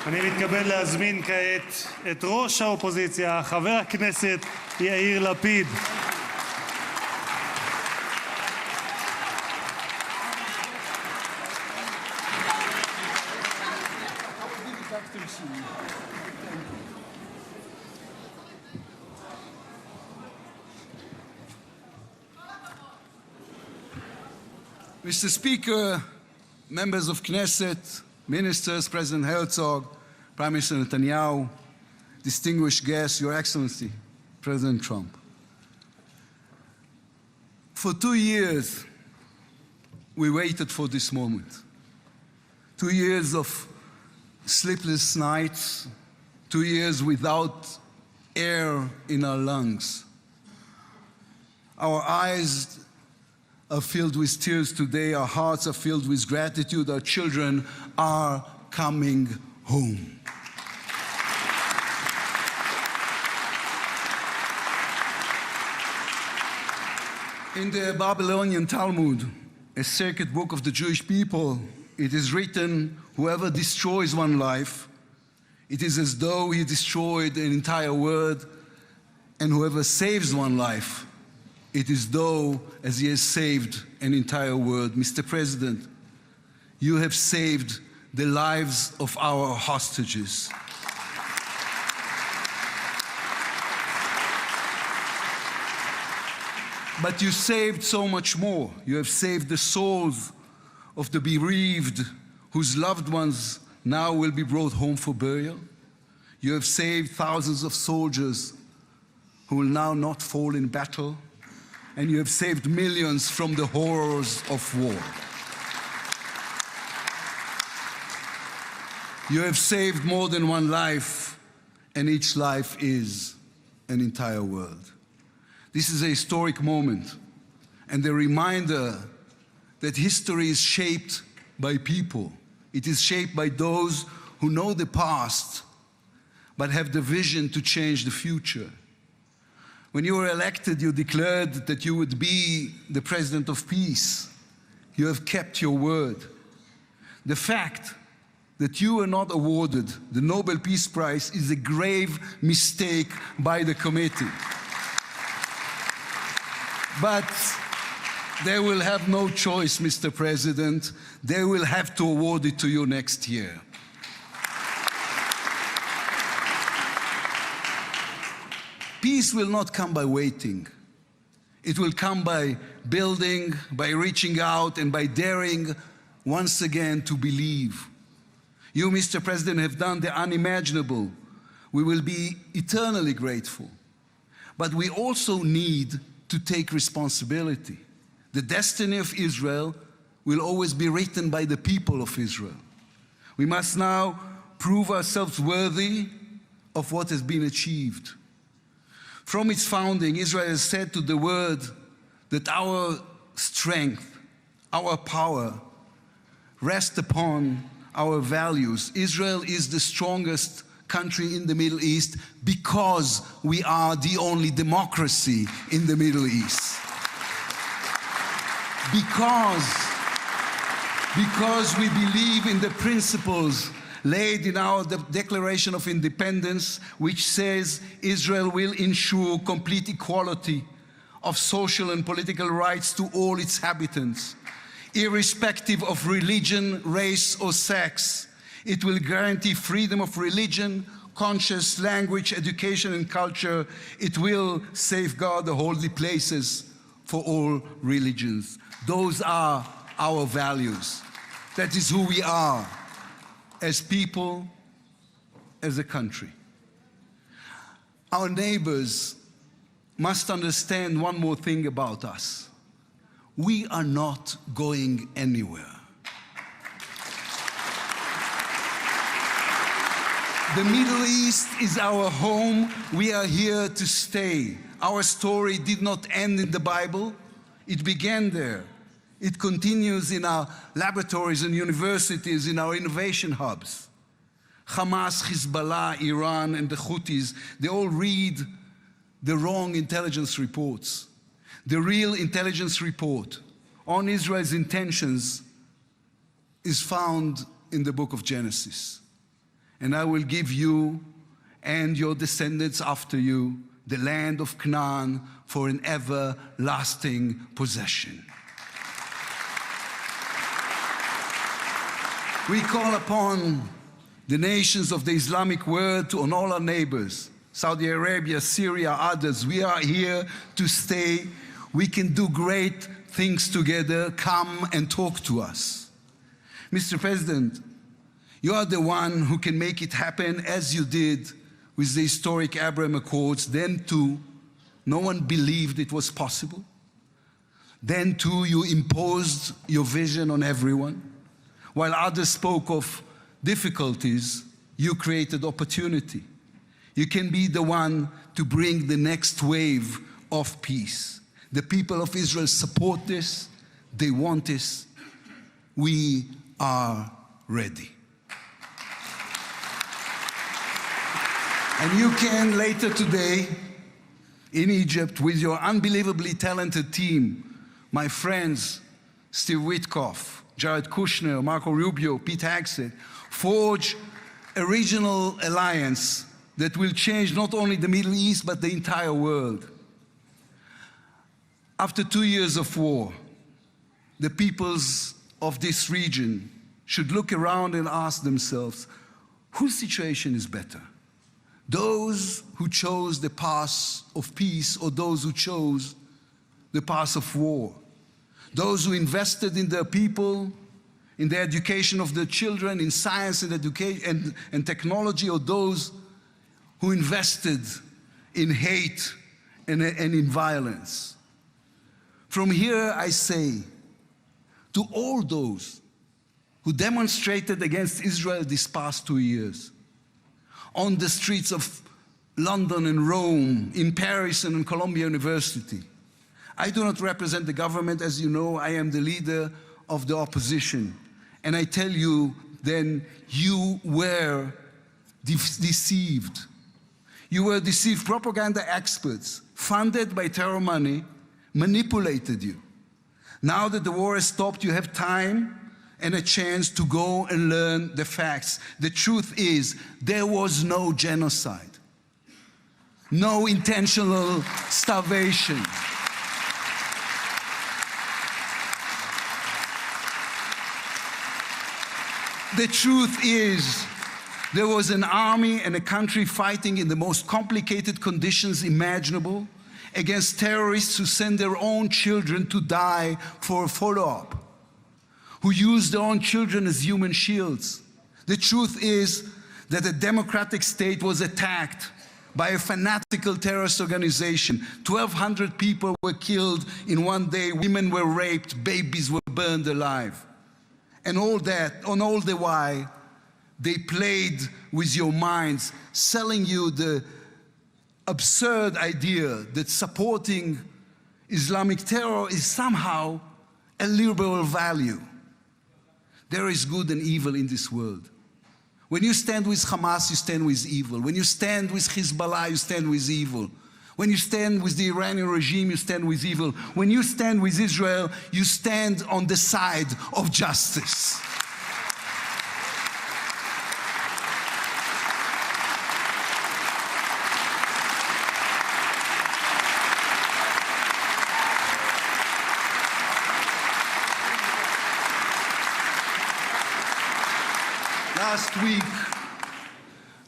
אני מתכבד להזמין כעת את ראש האופוזיציה, חבר הכנסת יאיר לפיד. Mr. Speaker, members of Knesset, ministers, President Herzog, Prime Minister Netanyahu, distinguished guests, Your Excellency, President Trump. For 2 years, we waited for this moment. 2 years of sleepless nights, 2 years without air in our lungs. Our eyes are filled with tears today, our hearts are filled with gratitude, our children are coming home. In the Babylonian Talmud, a sacred book of the Jewish people, it is written, whoever destroys one life, it is as though he destroyed an entire world, and whoever saves one life, it is though as he has saved an entire world. Mr. President, you have saved the lives of our hostages. But you saved so much more. You have saved the souls of the bereaved whose loved ones now will be brought home for burial. You have saved thousands of soldiers who will now not fall in battle. And you have saved millions from the horrors of war. You have saved more than one life, and each life is an entire world. This is a historic moment, and a reminder that history is shaped by people. It is shaped by those who know the past, but have the vision to change the future. When you were elected, you declared that you would be the president of peace. You have kept your word. The fact that you were not awarded the Nobel Peace Prize is a grave mistake by the committee. But they will have no choice, Mr. President. They will have to award it to you next year. Peace will not come by waiting. It will come by building, by reaching out, and by daring once again to believe. You, Mr. President, have done the unimaginable. We will be eternally grateful. But we also need to take responsibility. The destiny of Israel will always be written by the people of Israel. We must now prove ourselves worthy of what has been achieved. From its founding, Israel has said to the world that our strength, our power, rest upon our values. Israel is the strongest country in the Middle East because we are the only democracy in the Middle East. Because we believe in the principles laid in our Declaration of Independence, which says Israel will ensure complete equality of social and political rights to all its inhabitants, irrespective of religion, race, or sex. It will guarantee freedom of religion, conscience, language, education, and culture. It will safeguard the holy places for all religions. Those are our values. That is who we are as people, as a country. Our neighbors must understand one more thing about us. We are not going anywhere. The Middle East is our home. We are here to stay. Our story did not end in the Bible. It began there. It continues in our laboratories and universities, in our innovation hubs. Hamas, Hezbollah, Iran, and the Houthis, they all read the wrong intelligence reports. The real intelligence report on Israel's intentions is found in the book of Genesis. And I will give you and your descendants after you the land of Canaan for an everlasting possession. We call upon the nations of the Islamic world, on all our neighbors, Saudi Arabia, Syria, others. We are here to stay. We can do great things together. Come and talk to us. Mr. President, you are the one who can make it happen, as you did with the historic Abraham Accords, then too No one believed it was possible. Then too, you imposed your vision on everyone. While others spoke of difficulties, you created opportunity. You can be the one to bring the next wave of peace. The people of Israel support this. They want this. We are ready. And you can later today in Egypt with your unbelievably talented team, my friends Steve Witkoff, Jared Kushner, Marco Rubio, Pete Hegseth, forge a regional alliance that will change not only the Middle East but the entire world. After 2 years of war, the peoples of this region should look around and ask themselves, whose situation is better? Those who chose the path of peace or those who chose the path of war? Those who invested in their people, in the education of their children, in science and education and technology, or those who invested in hate and in violence? From here I say to all those who demonstrated against Israel these past 2 years, on the streets of London and Rome, in Paris and in Columbia University. I do not represent the government, as you know. I am the leader of the opposition. And I tell you, then, you were deceived. You were deceived. Propaganda experts, funded by terror money, manipulated you. Now that the war has stopped, you have time and a chance to go and learn the facts. The truth is, there was no genocide, no intentional starvation. The truth is, there was an army and a country fighting in the most complicated conditions imaginable against terrorists who send their own children to die for a follow-up, who use their own children as human shields. The truth is that a democratic state was attacked by a fanatical terrorist organization. 1,200 people were killed in one day, women were raped, babies were burned alive. And all the while, they played with your minds, selling you the absurd idea that supporting Islamic terror is somehow a liberal value. There is good and evil in this world. When you stand with Hamas, you stand with evil. When you stand with Hezbollah, you stand with evil. When you stand with the Iranian regime, you stand with evil. When you stand with Israel, you stand on the side of justice.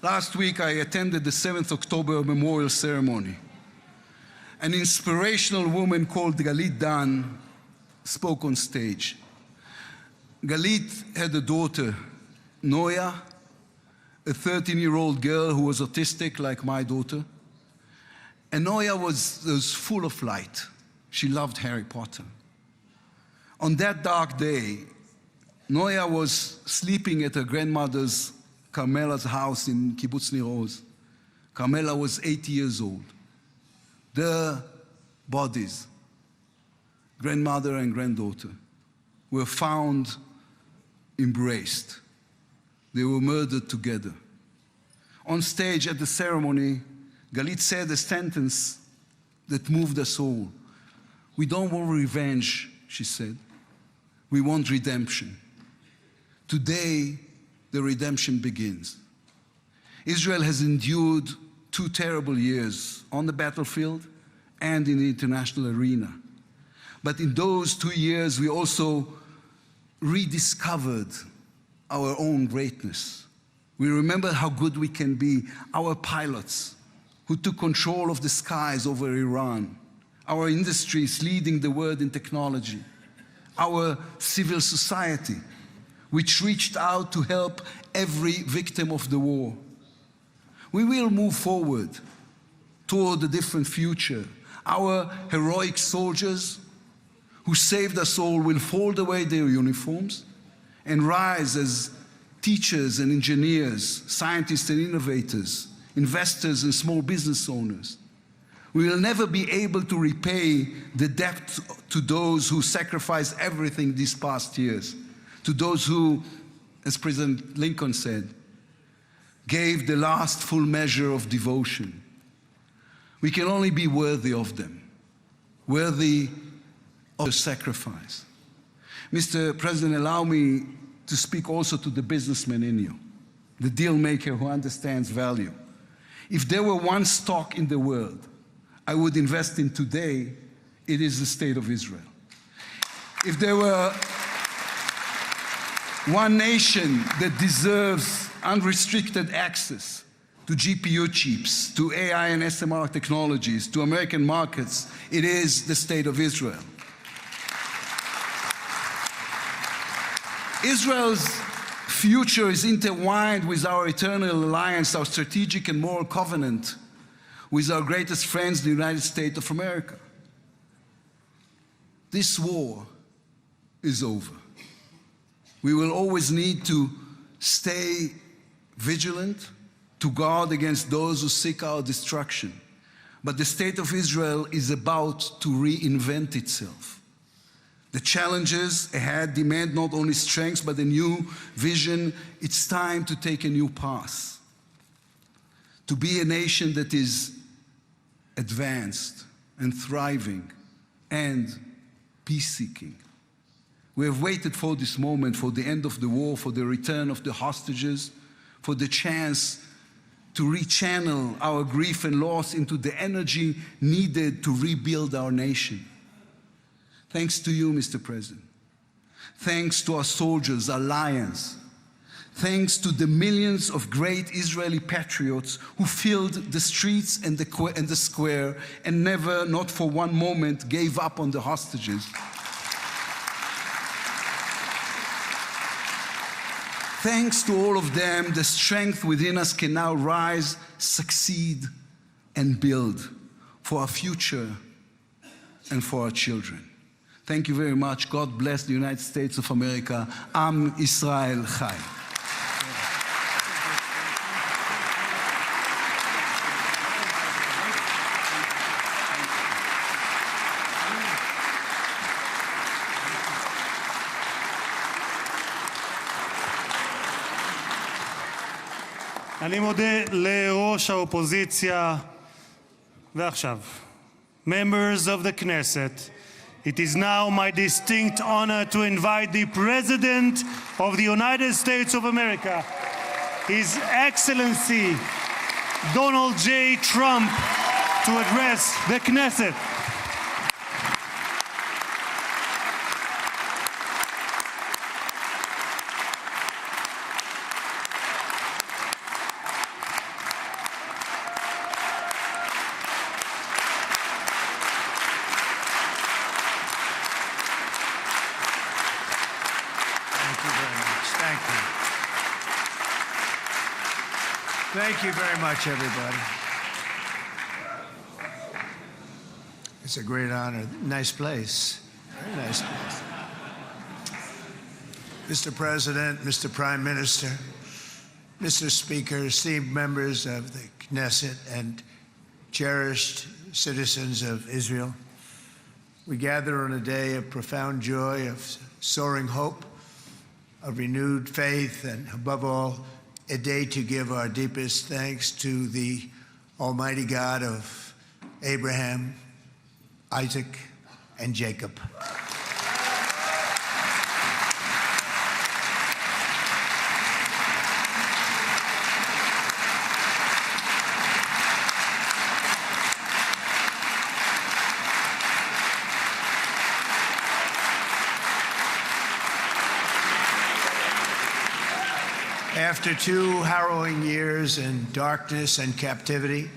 Last week I attended the 7th October memorial ceremony. An inspirational woman called Galit Dan spoke on stage. Galit had a daughter, Noya, a 13-year-old girl who was autistic like my daughter. And Noya was full of light. She loved Harry Potter. On that dark day, Noya was sleeping at her grandmother's, Carmela's house in Kibbutz Nir Oz. Carmela was 80 years old. Their bodies, grandmother and granddaughter, were found embraced. They were murdered together. On stage at the ceremony, Galit said a sentence that moved us all. We don't want revenge, she said. We want redemption. Today, the redemption begins. Israel has endured 2 terrible years on the battlefield and in the international arena. But in those 2 years, we also rediscovered our own greatness. We remember how good we can be. Our pilots who took control of the skies over Iran, our industries leading the world in technology, our civil society, which reached out to help every victim of the war. We will move forward toward a different future. Our heroic soldiers who saved us all will fold away their uniforms and rise as teachers and engineers, scientists and innovators, investors and small business owners. We will never be able to repay the debt to those who sacrificed everything these past years, to those who, as President Lincoln said, gave the last full measure of devotion. We can only be worthy of them, worthy of the sacrifice. Mr. President, allow me to speak also to the businessman in you, the deal maker who understands value. If there were one stock in the world I would invest in today, it is the state of Israel. If there were one nation that deserves unrestricted access to GPU chips, to AI and SMR technologies, to American markets, it is the state of Israel. Israel's future is intertwined with our eternal alliance, our strategic and moral covenant with our greatest friends, the United States of America. This war is over. We will always need to stay vigilant, to guard against those who seek our destruction. But the state of Israel is about to reinvent itself. The challenges ahead demand not only strength, but a new vision. It's time to take a new path, to be a nation that is advanced and thriving and peace-seeking. We have waited for this moment, for the end of the war, for the return of the hostages, for the chance to rechannel our grief and loss into the energy needed to rebuild our nation. Thanks to you, Mr. President. Thanks to our soldiers, our lions. Thanks to the millions of great Israeli patriots who filled the streets and the square and never, not for one moment, gave up on the hostages. Thanks to all of them, the strength within us can now rise, succeed, and build for our future and for our children. Thank you very much. God bless the United States of America. Am Israel Chai. אני מודה לראש האופוזיציה. ועכשיו, members of the Knesset, it is now my distinct honor to invite the President of the United States of America, His Excellency Donald J. Trump, to address the Knesset. Thank you very much, everybody. It's a great honor. Nice place. Very nice place. Mr. President, Mr. Prime Minister, Mr. Speaker, esteemed members of the Knesset, and cherished citizens of Israel, we gather on a day of profound joy, of soaring hope, of renewed faith, and above all, a day to give our deepest thanks to the Almighty God of Abraham, Isaac, and Jacob. After 2 harrowing years in darkness and captivity,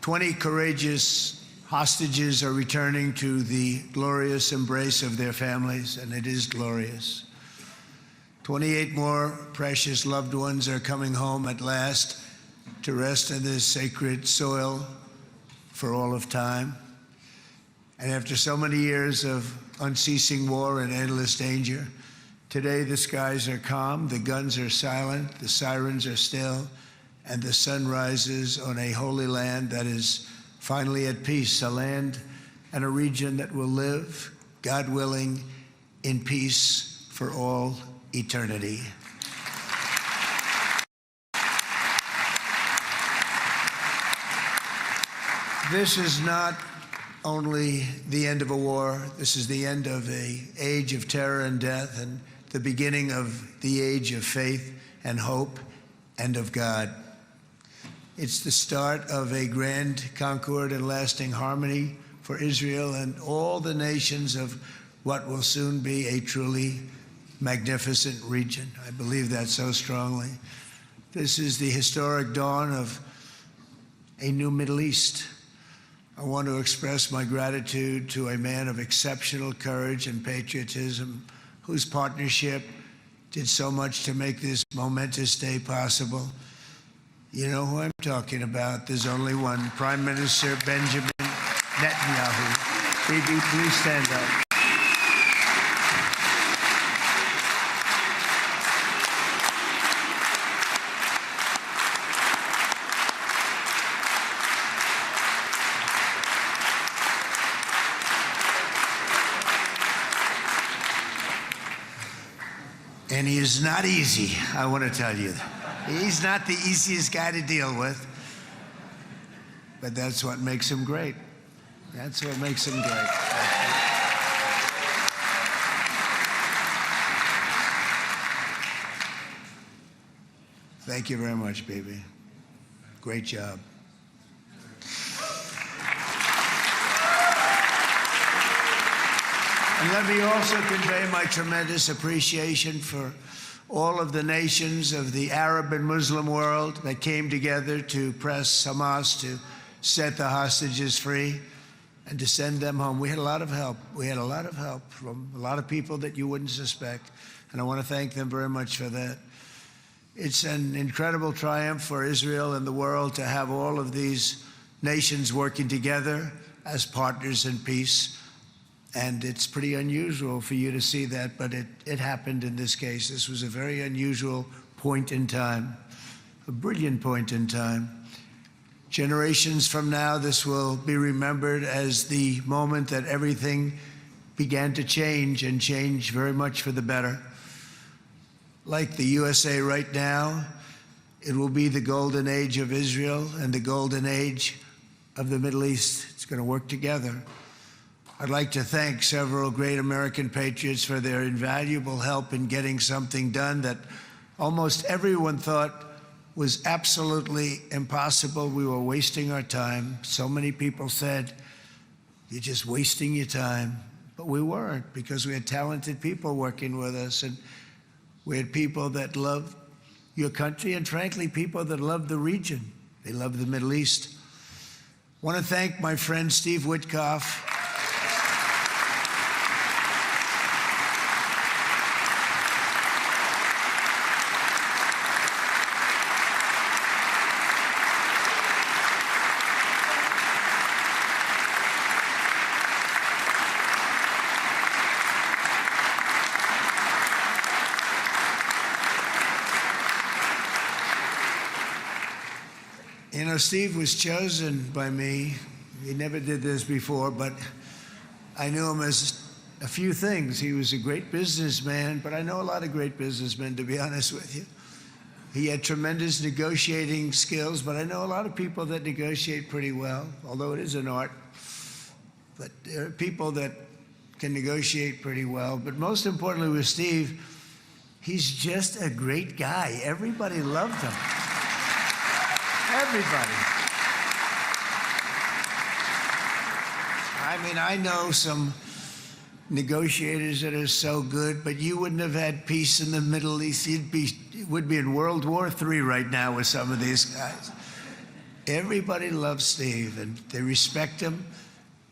20 courageous hostages are returning to the glorious embrace of their families, and it is glorious. 28 more precious loved ones are coming home at last to rest in this sacred soil for all of time. And after so many years of unceasing war and endless danger, today the skies are calm, the guns are silent, the sirens are still, and the sun rises on a holy land that is finally at peace, a land and a region that will live, God willing, in peace for all eternity. This is not only the end of a war, this is the end of an age of terror and death and the beginning of the age of faith and hope and of God. It's the start of a grand concord and lasting harmony for Israel and all the nations of what will soon be a truly magnificent region. I believe that so strongly. This is the historic dawn of a new Middle East. I want to express my gratitude to a man of exceptional courage and patriotism whose partnership did so much to make this momentous day possible. You know who I'm talking about. There's only one, Prime Minister Benjamin Netanyahu. Bibi, please stand up. And he is not easy, I want to tell you. He's not the easiest guy to deal with, but that's what makes him great. That's what makes him great. Thank you very much, baby. Great job. And let me also convey my tremendous appreciation for all of the nations of the Arab and Muslim world that came together to press Hamas to set the hostages free and to send them home. We had a lot of help. We had a lot of help from a lot of people that you wouldn't suspect, and I want to thank them very much for that. It's an incredible triumph for Israel and the world to have all of these nations working together as partners in peace. And it's pretty unusual for you to see that, but it happened in this case. This was a very unusual point in time, a brilliant point in time. Generations from now, this will be remembered as the moment that everything began to change, and change very much for the better. Like the USA right now, it will be the golden age of Israel and the golden age of the Middle East. It's going to work together. I'd like to thank several great American patriots for their invaluable help in getting something done that almost everyone thought was absolutely impossible. We were wasting our time. So many people said, "You're just wasting your time." But we weren't, because we had talented people working with us, and we had people that loved your country, and frankly, people that loved the region. They loved the Middle East. I want to thank my friend Steve Witkoff. You know, Steve was chosen by me. He never did this before, but I knew him as a few things. He was a great businessman, but I know a lot of great businessmen, to be honest with you. He had tremendous negotiating skills, but I know a lot of people that negotiate pretty well, although it is an art. But there are people that can negotiate pretty well. But most importantly with Steve, he's just a great guy. Everybody loved him. Everybody. I mean, I know some negotiators that are so good, but you wouldn't have had peace in the Middle East. You would be in World War III right now with some of these guys. Everybody loves Steve, and they respect him,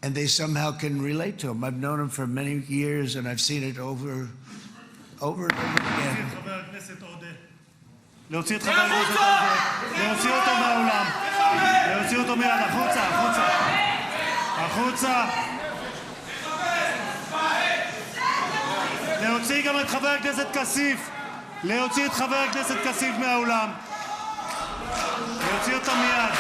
and they somehow can relate to him. I've known him for many years, and I've seen it over and over again. להוציא את חבר הכנסת הזה, להוציא אותו מהאולם, להוציא אותו מיד, החוצה, החוצה, החוצה. להוציא גם את חבר הכנסת כסיף. להוציא את חבר הכנסת כסיף מהאולם. להוציא אותו מיד.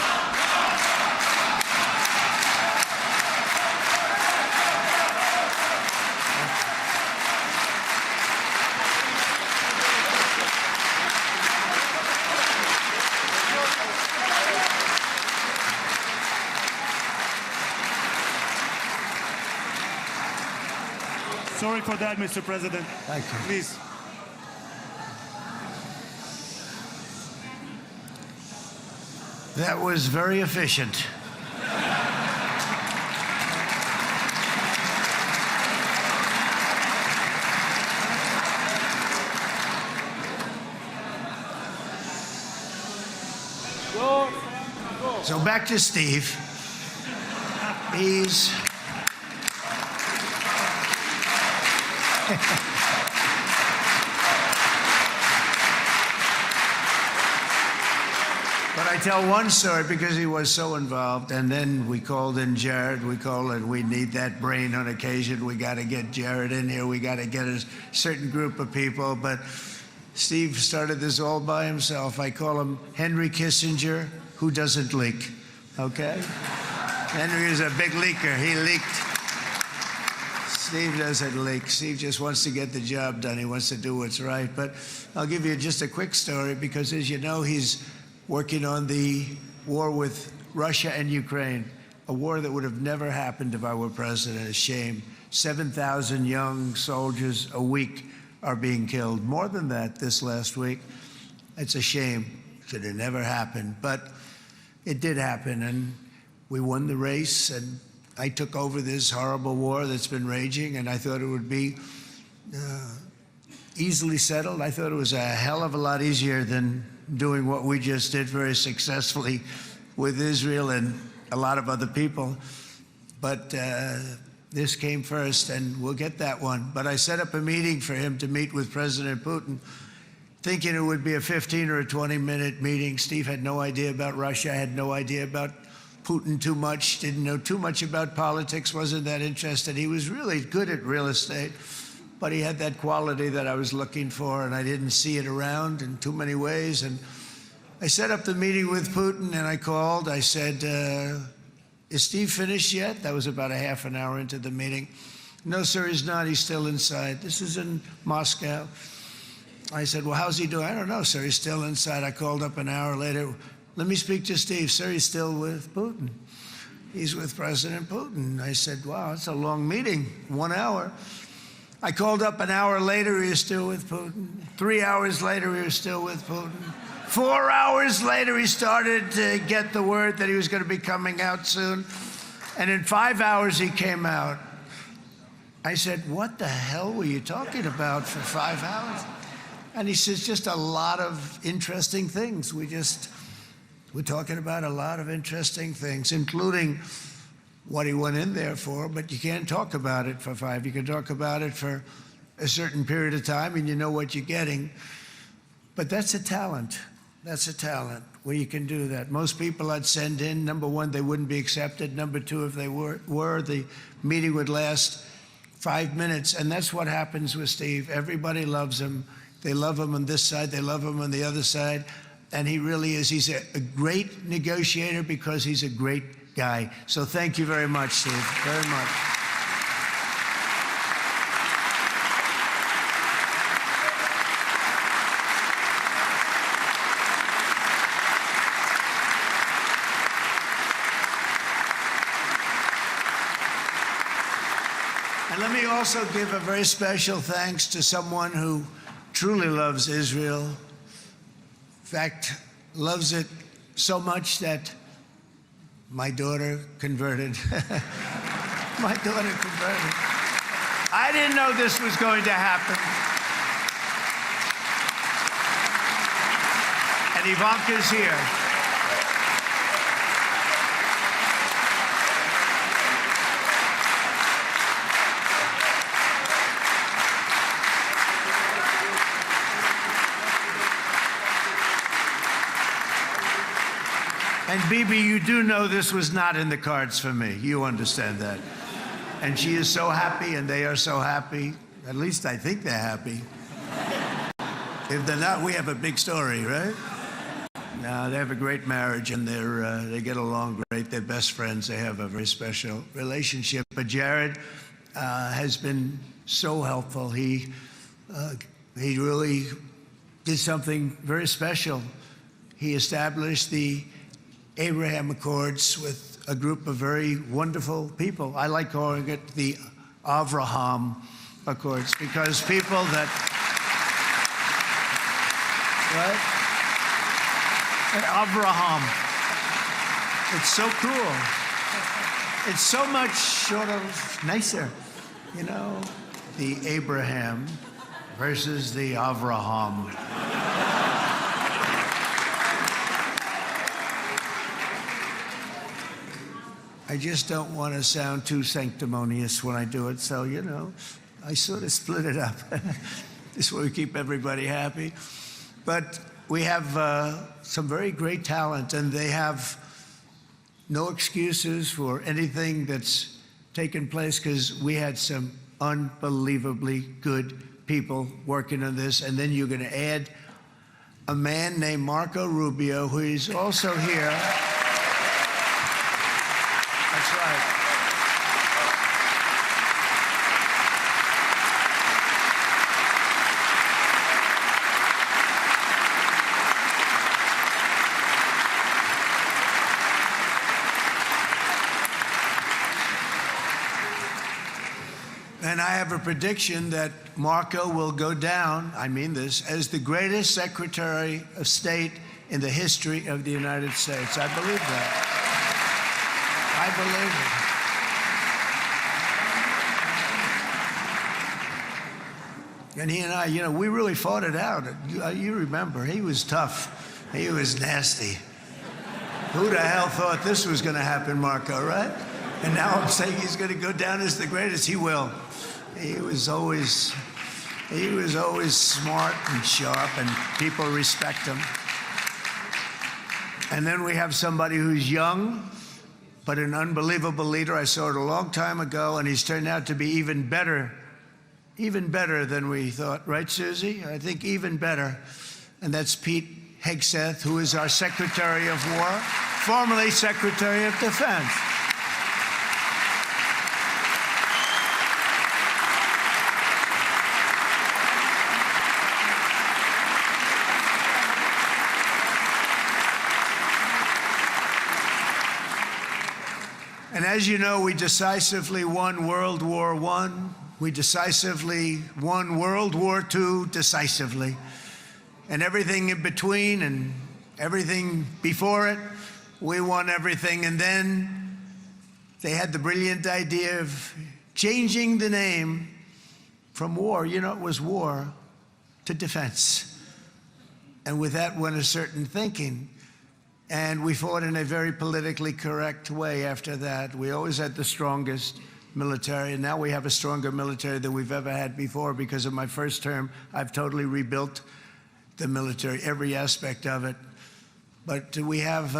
Sorry for that, Mr. President. Thank you. Please. That was very efficient. So back to Steve. He's But I tell one story because he was so involved, and then we called in Jared. We need that brain on occasion. We got to get Jared in here. We got to get a certain group of people. But Steve started this all by himself. I call him Henry Kissinger, who doesn't leak. Okay? Henry is a big leaker. He leaked. Steve doesn't leak. Steve just wants to get the job done. He wants to do what's right. But I'll give you just a quick story because, as you know, he's working on the war with Russia and Ukraine, a war that would have never happened if I were president. A shame. 7,000 young soldiers a week are being killed. More than that this last week. It's a shame. It should have never happened. But it did happen, and we won the race, and I took over this horrible war that's been raging, and I thought it would be easily settled. I thought it was a hell of a lot easier than doing what we just did very successfully with Israel and a lot of other people. But this came first, and we'll get that one. But I set up a meeting for him to meet with President Putin, thinking it would be a 15 or a 20-minute meeting. Steve had no idea about Russia, had no idea about Putin too much, didn't know too much about politics, wasn't that interested. He was really good at real estate, but he had that quality that I was looking for, and I didn't see it around in too many ways. And I set up the meeting with Putin, and I called. I said, is Steve finished yet? That was about a half an hour into the meeting. No, sir, he's not. He's still inside. This is in Moscow. I said, well, how's he doing? I don't know, sir. He's still inside. I called up an hour later. Let me speak to Steve. Sir, he's still with Putin. He's with President Putin. I said, wow, that's a long meeting, 1 hour. I called up an hour later, he was still with Putin. 3 hours later, he was still with Putin. 4 hours later, he started to get the word that he was going to be coming out soon. And in 5 hours, he came out. I said, what the hell were you talking about for 5 hours? And he says, just a lot of interesting things. We're talking about a lot of interesting things, including what he went in there for, but you can't talk about it for 5. You can talk about it for a certain period of time, and you know what you're getting. But that's a talent. That's a talent where you can do that. Most people I'd send in, number one, they wouldn't be accepted. Number two, if they were, the meeting would last 5 minutes. And that's what happens with Steve. Everybody loves him. They love him on this side. They love him on the other side. And he really is. He's a great negotiator because he's a great guy. So thank you very much, Steve, very much. And let me also give a very special thanks to someone who truly loves Israel. In fact, loves it so much that my daughter converted. My daughter converted. I didn't know this was going to happen. And Ivanka's here. And Bibi, you do know this was not in the cards for me. You understand that. And she is so happy, and they are so happy. At least I think they're happy. If they're not, we have a big story, right? No, they have a great marriage, and they get along great. They're best friends. They have a very special relationship. But Jared has been so helpful. He really did something very special. He established the Abraham Accords with a group of very wonderful people. I like calling it the Avraham Accords, because people that, right? Avraham. It's so cool. It's so much sort of nicer, you know, the Abraham versus the Avraham. I just don't want to sound too sanctimonious when I do it, so, you know, I sort of split it up. This way we keep everybody happy. But we have some very great talent, and they have no excuses for anything that's taken place, because we had some unbelievably good people working on this. And then you're going to add a man named Marco Rubio, who is also here. That's right. And I have a prediction that Marco will go down, I mean this, as the greatest Secretary of State in the history of the United States. I believe that. I believe it. And he and I, you know, we really fought it out. You remember, he was tough. He was nasty. Who the hell thought this was going to happen, Marco, right? And now I'm saying he's going to go down as the greatest. He will. He was always smart and sharp, and people respect him. And then we have somebody who's young, but an unbelievable leader. I saw it a long time ago, and he's turned out to be even better than we thought. Right, Susie? I think even better. And that's Pete Hegseth, who is our Secretary of War, formerly Secretary of Defense. And as you know, we decisively won World War I. We decisively won World War II decisively. And everything in between and everything before it, we won everything. And then they had the brilliant idea of changing the name from war, you know, it was war, to defense. And with that went a certain thinking. And we fought in a very politically correct way after that. We always had the strongest military, and now we have a stronger military than we've ever had before. Because of my first term, I've totally rebuilt the military, every aspect of it. But we have,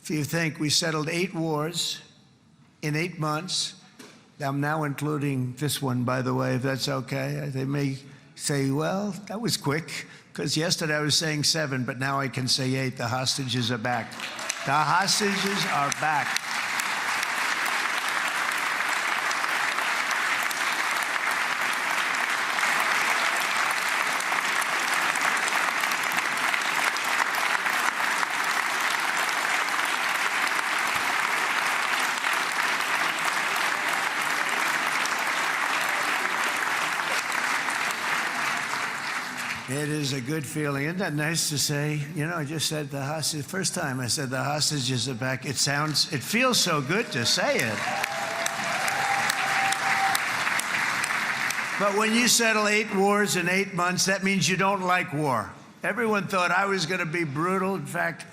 if you think, we settled 8 wars in 8 months. I'm now including this one, by the way, if that's okay. They may say, well, that was quick. Because yesterday I was saying 7, but now I can say 8. The hostages are back. The hostages are back. It is a good feeling. Isn't that nice to say? You know, I just said the hostage. First time I said the hostages are back. It feels so good to say it. But when you settle 8 wars in 8 months, that means you don't like war. Everyone thought I was going to be brutal. In fact,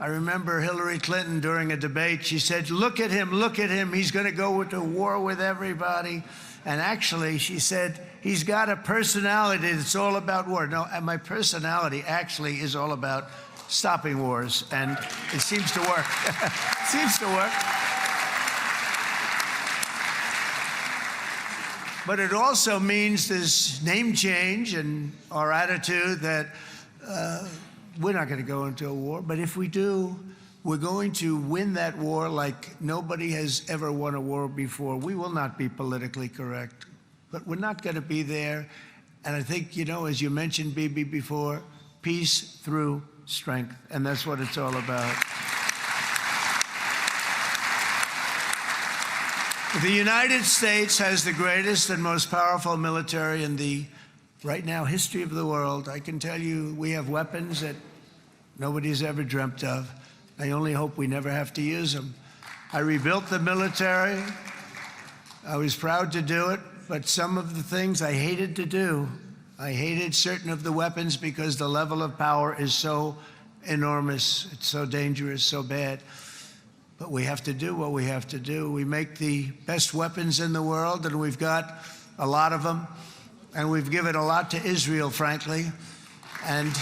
I remember Hillary Clinton during a debate, she said, look at him, he's going to go to war with everybody. And actually, she said, he's got a personality that's all about war. No, and my personality actually is all about stopping wars, and it seems to work. It seems to work. But it also means this name change and our attitude that we're not going to go into a war. But if we do, we're going to win that war like nobody has ever won a war before. We will not be politically correct, but we're not going to be there. And I think, you know, as you mentioned, Bibi, before, peace through strength. And that's what it's all about. The United States has the greatest and most powerful military in the, right now, history of the world. I can tell you we have weapons that nobody's ever dreamt of. I only hope we never have to use them. I rebuilt the military. I was proud to do it, but some of the things I hated to do. I hated certain of the weapons because the level of power is so enormous. It's so dangerous, so bad. But we have to do what we have to do. We make the best weapons in the world, and we've got a lot of them. And we've given a lot to Israel, frankly. And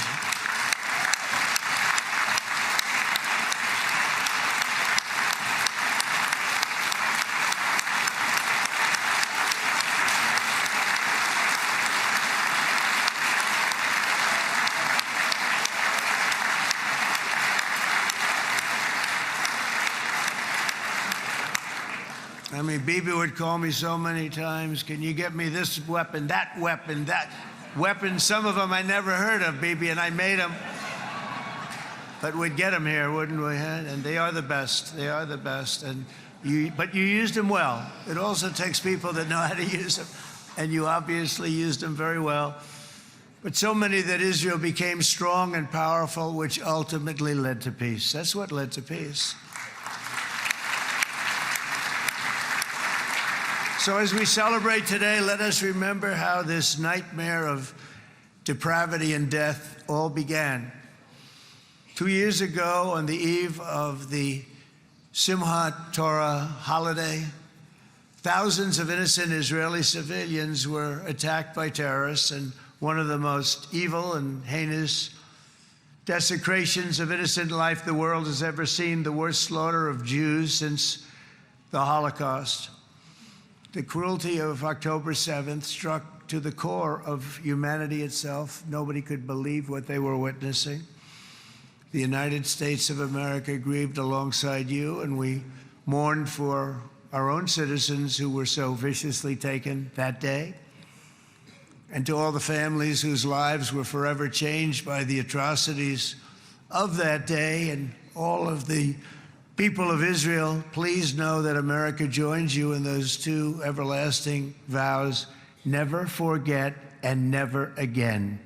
I mean, Bibi would call me so many times, can you get me this weapon, that weapon, that weapon? Some of them I never heard of, Bibi, and I made them. But we'd get them here, wouldn't we? And they are the best. They are the best. But you used them well. It also takes people that know how to use them. And you obviously used them very well. But so many that Israel became strong and powerful, which ultimately led to peace. That's what led to peace. So as we celebrate today, let us remember how this nightmare of depravity and death all began. 2 years ago, on the eve of the Simchat Torah holiday, thousands of innocent Israeli civilians were attacked by terrorists, and one of the most evil and heinous desecrations of innocent life the world has ever seen, the worst slaughter of Jews since the Holocaust. The cruelty of October 7th struck to the core of humanity itself. Nobody could believe what they were witnessing. The United States of America grieved alongside you, and we mourned for our own citizens who were so viciously taken that day. And to all the families whose lives were forever changed by the atrocities of that day, and all of the people of Israel, please know that America joins you in those two everlasting vows: never forget and never again.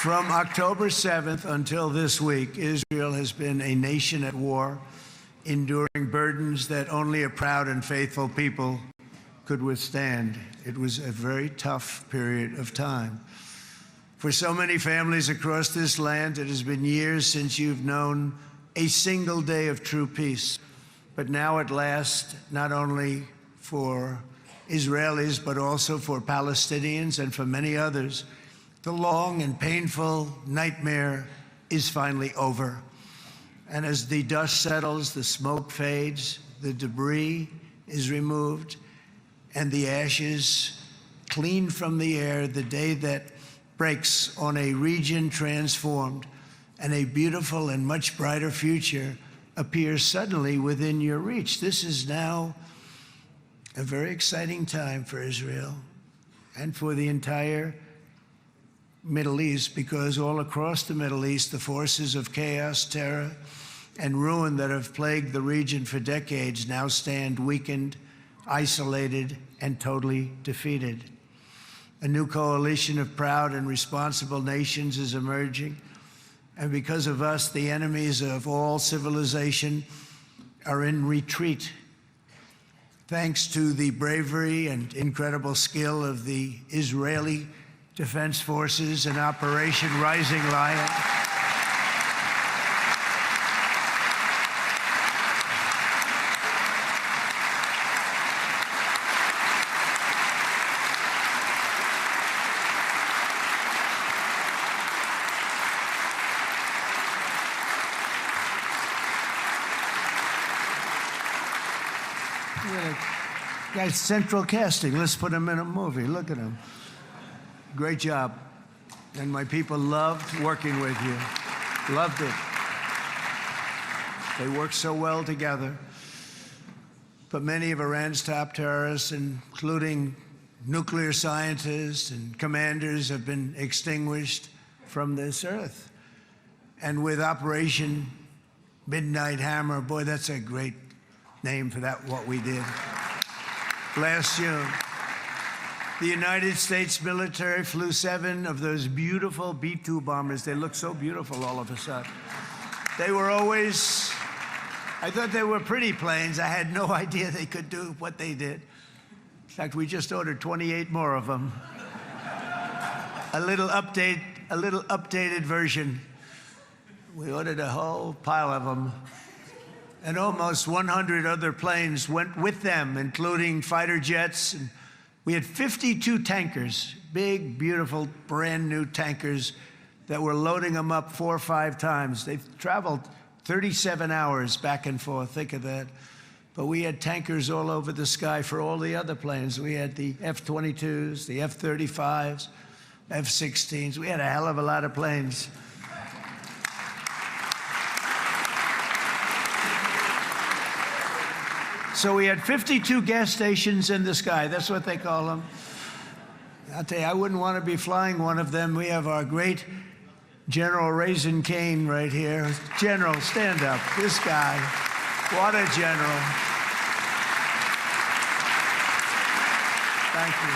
From October 7th until this week, Israel has been a nation at war, enduring burdens that only a proud and faithful people could withstand. It was a very tough period of time. For so many families across this land, it has been years since you've known a single day of true peace. But now at last, not only for Israelis, but also for Palestinians and for many others, the long and painful nightmare is finally over. And as the dust settles, the smoke fades, the debris is removed, and the ashes cleaned from the air, the day that breaks on a region transformed, and a beautiful and much brighter future appears suddenly within your reach. This is now a very exciting time for Israel and for the entire Middle East, because all across the Middle East, the forces of chaos, terror, and ruin that have plagued the region for decades now stand weakened, isolated, and totally defeated. A new coalition of proud and responsible nations is emerging, and because of us, the enemies of all civilization are in retreat. Thanks to the bravery and incredible skill of the Israeli Defense Forces and Operation Rising Lion, Guy's central casting. Let's put him in a movie. Look at him. Great job. And my people loved working with you. Loved it. They worked so well together. But many of Iran's top terrorists, including nuclear scientists and commanders, have been extinguished from this earth. And with Operation Midnight Hammer, boy, that's a great name for that, what we did last June. The United States military flew 7 of those beautiful B-2 bombers. They look so beautiful all of a sudden. They were always, I thought they were pretty planes. I had no idea they could do what they did. In fact, we just ordered 28 more of them. A little updated version. We ordered a whole pile of them. And almost 100 other planes went with them, including fighter jets. And we had 52 tankers, big, beautiful, brand new tankers that were loading them up 4 or 5 times. They've traveled 37 hours back and forth, think of that. But we had tankers all over the sky for all the other planes. We had the F-22s, the F-35s, F-16s. We had a hell of a lot of planes. So we had 52 gas stations in the sky. That's what they call them. I'll tell you, I wouldn't want to be flying one of them. We have our great General Raisin Cain right here. General, stand up. This guy, what a general. Thank you.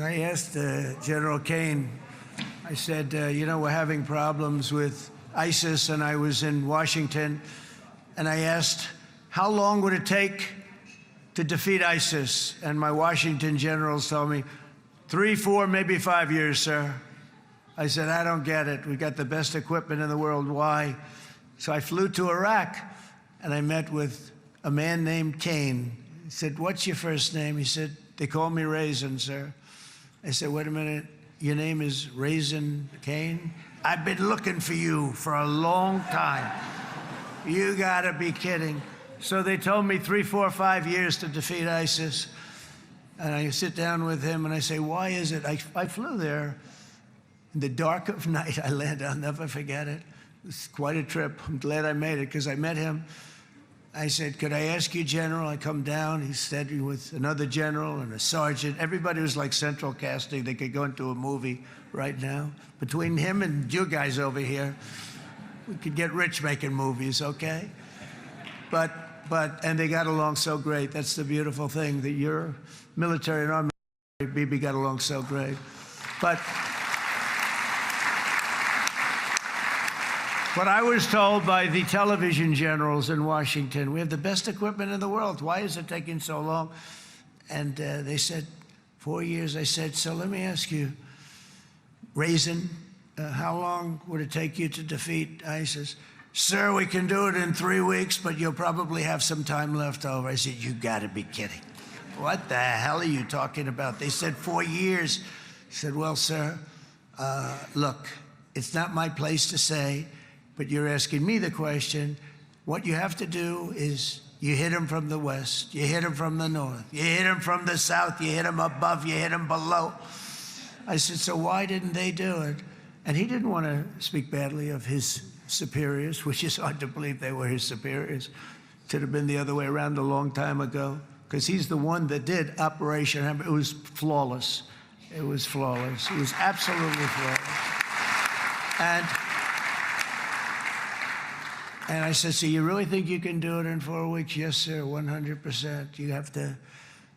I asked General Cain, I said, you know, we're having problems with ISIS, and I was in Washington, and I asked, how long would it take to defeat ISIS? And my Washington generals told me, 3, 4, maybe 5 years, sir. I said, I don't get it. We got the best equipment in the world. Why? So I flew to Iraq, and I met with a man named Cain. He said, what's your first name? He said, they call me Raisin, sir. I said, wait a minute, your name is Raisin Cain? I've been looking for you for a long time. You gotta be kidding. So they told me 3, 4, 5 years to defeat ISIS. And I sit down with him and I say, why is it? I flew there in the dark of night. I landed, I'll never forget it. It was quite a trip. I'm glad I made it because I met him. I said, could I ask you, General? I come down. He's standing with another general and a sergeant. Everybody was like central casting. They could go into a movie right now. Between him and you guys over here, we could get rich making movies, okay? And they got along so great. That's the beautiful thing, that your military and our military, BB, got along so great. But I was told by the television generals in Washington, we have the best equipment in the world. Why is it taking so long? And they said, 4 years. I said, so let me ask you, Raisin, how long would it take you to defeat ISIS? Sir, we can do it in 3 weeks, but you'll probably have some time left over. I said, you gotta be kidding. What the hell are you talking about? They said 4 years. I said, well, sir, look, it's not my place to say, but you're asking me the question. What you have to do is you hit them from the west, you hit them from the north, you hit them from the south, you hit them above, you hit them below. I said, so why didn't they do it? And he didn't want to speak badly of his superiors, which is hard to believe they were his superiors. It should have been the other way around a long time ago, because he's the one that did Operation Hammer. It was flawless. It was flawless. It was absolutely flawless. And I said, so you really think you can do it in 4 weeks? Yes, sir, 100%. You have to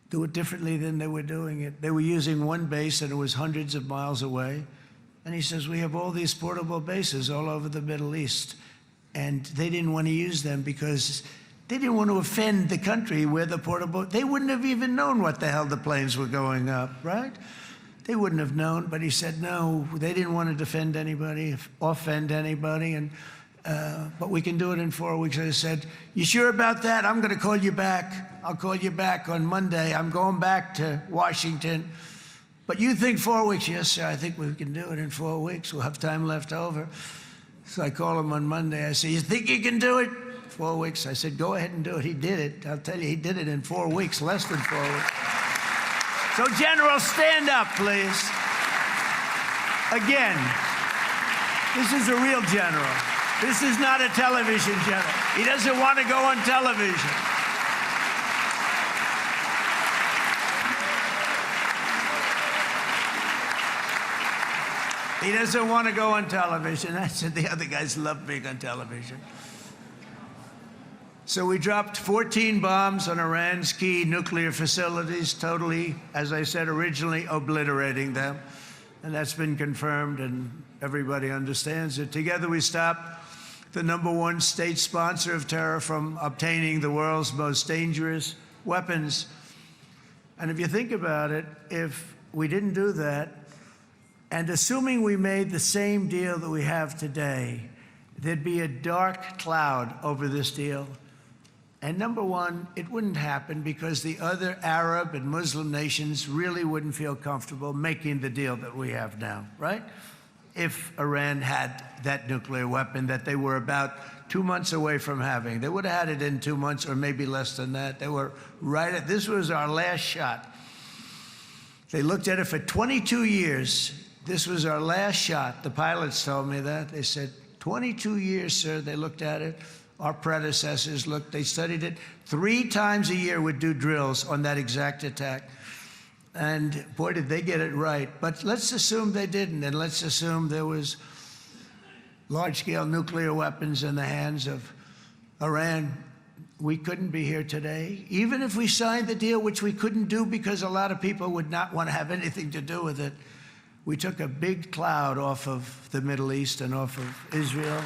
do it differently than they were doing it. They were using one base, and it was hundreds of miles away. And he says, we have all these portable bases all over the Middle East. And they didn't want to use them because they didn't want to offend the country where the portable, they wouldn't have even known what the hell the planes were going up, right? They wouldn't have known, but he said, no, they didn't want to defend anybody, offend anybody. And but we can do it in 4 weeks. I said, you sure about that? I'm going to call you back. I'll call you back on Monday. I'm going back to Washington. But you think 4 weeks? Yes, sir, I think we can do it in 4 weeks. We'll have time left over. So I call him on Monday. I say, you think you can do it? 4 weeks. I said, go ahead and do it. He did it. I'll tell you, he did it in 4 weeks, less than 4 weeks. So, General, stand up, please. Again, this is a real general. This is not a television general. He doesn't want to go on television. He doesn't want to go on television. I said the other guys love being on television. So we dropped 14 bombs on Iran's key nuclear facilities, totally, as I said originally, obliterating them. And that's been confirmed, and everybody understands it. Together we stopped the #1 state sponsor of terror from obtaining the world's most dangerous weapons. And if you think about it, if we didn't do that, and assuming we made the same deal that we have today, there'd be a dark cloud over this deal. And #1, it wouldn't happen because the other Arab and Muslim nations really wouldn't feel comfortable making the deal that we have now, right? If Iran had that nuclear weapon that they were about 2 months away from having. They would have had it in 2 months or maybe less than that. They were right at, this was our last shot. They looked at it for 22 years. This was our last shot. The pilots told me that. They said, 22 years, sir. They looked at it. Our predecessors looked, they studied it. 3 times a year would do drills on that exact attack. And boy, did they get it right. But let's assume they didn't, and let's assume there was large-scale nuclear weapons in the hands of Iran. We couldn't be here today. Even if we signed the deal, which we couldn't do because a lot of people would not want to have anything to do with it, we took a big cloud off of the Middle East and off of Israel.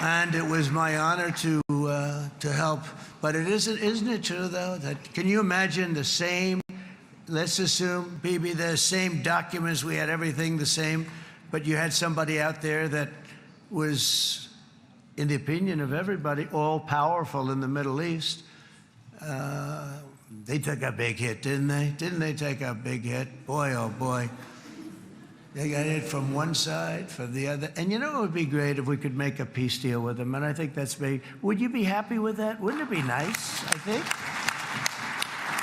And it was my honor to help. But isn't it true, though, that can you imagine the same, let's assume, Bibi, the same documents, we had everything the same, but you had somebody out there that was, in the opinion of everybody, all-powerful in the Middle East. They took a big hit, didn't they? Didn't they take a big hit? Boy, oh boy. They got hit from one side, from the other. And you know, it would be great if we could make a peace deal with them. And I think that's big. Would you be happy with that? Wouldn't it be nice, I think?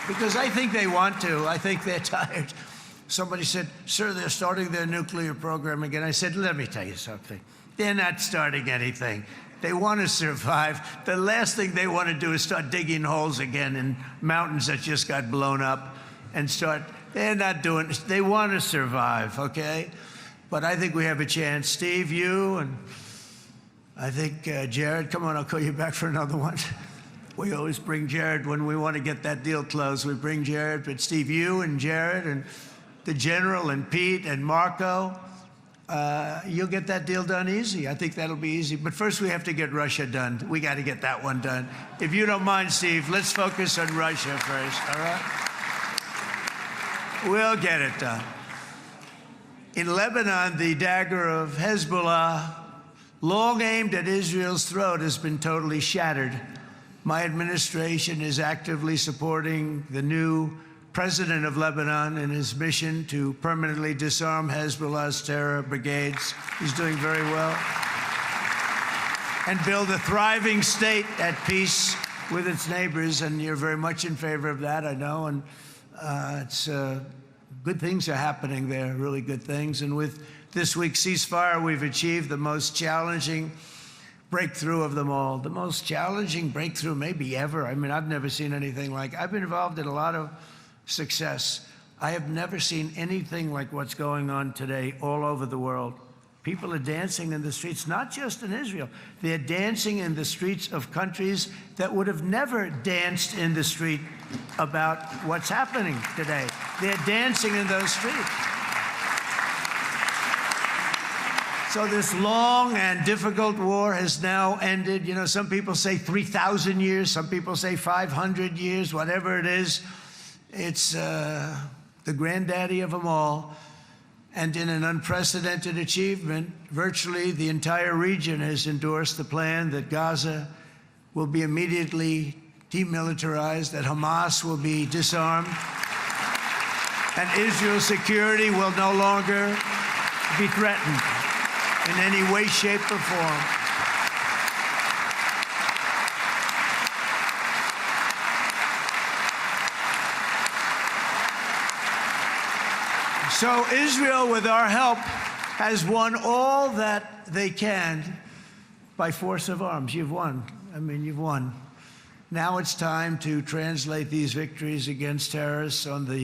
Because I think they want to. I think they're tired. Somebody said, sir, they're starting their nuclear program again. I said, let me tell you something. They're not starting anything. They want to survive. The last thing they want to do is start digging holes again in mountains that just got blown up and start. They're not doing it. They want to survive, okay? But I think we have a chance. Steve, you, and I think Jared, come on, I'll call you back for another one. We always bring Jared when we want to get that deal closed. We bring Jared, but Steve, you and Jared and the General and Pete and Marco, you'll get that deal done easy. I think that'll be easy. But first we have to get Russia done. We got to get that one done. If you don't mind, Steve, let's focus on Russia first, all right? We'll get it done. In Lebanon, the dagger of Hezbollah, long aimed at Israel's throat, has been totally shattered. My administration is actively supporting the new president of Lebanon in his mission to permanently disarm Hezbollah's terror brigades. He's doing very well. And build a thriving state at peace with its neighbors. And you're very much in favor of that, I know. And it's good things are happening there, really good things. And with this week's ceasefire, we've achieved the most challenging breakthrough of them all. The most challenging breakthrough maybe ever. I mean, I've never seen anything like it. I've been involved in a lot of success. I have never seen anything like what's going on today all over the world. People are dancing in the streets, not just in Israel. They're dancing in the streets of countries that would have never danced in the street about what's happening today. They're dancing in those streets. So this long and difficult war has now ended. You know, some people say 3,000 years, some people say 500 years, whatever it is. It's the granddaddy of them all. And in an unprecedented achievement, virtually the entire region has endorsed the plan that Gaza will be immediately demilitarized, that Hamas will be disarmed, and Israel's security will no longer be threatened in any way, shape, or form. So Israel, with our help, has won all that they can by force of arms. You've won. I mean, you've won. Now it's time to translate these victories against terrorists on the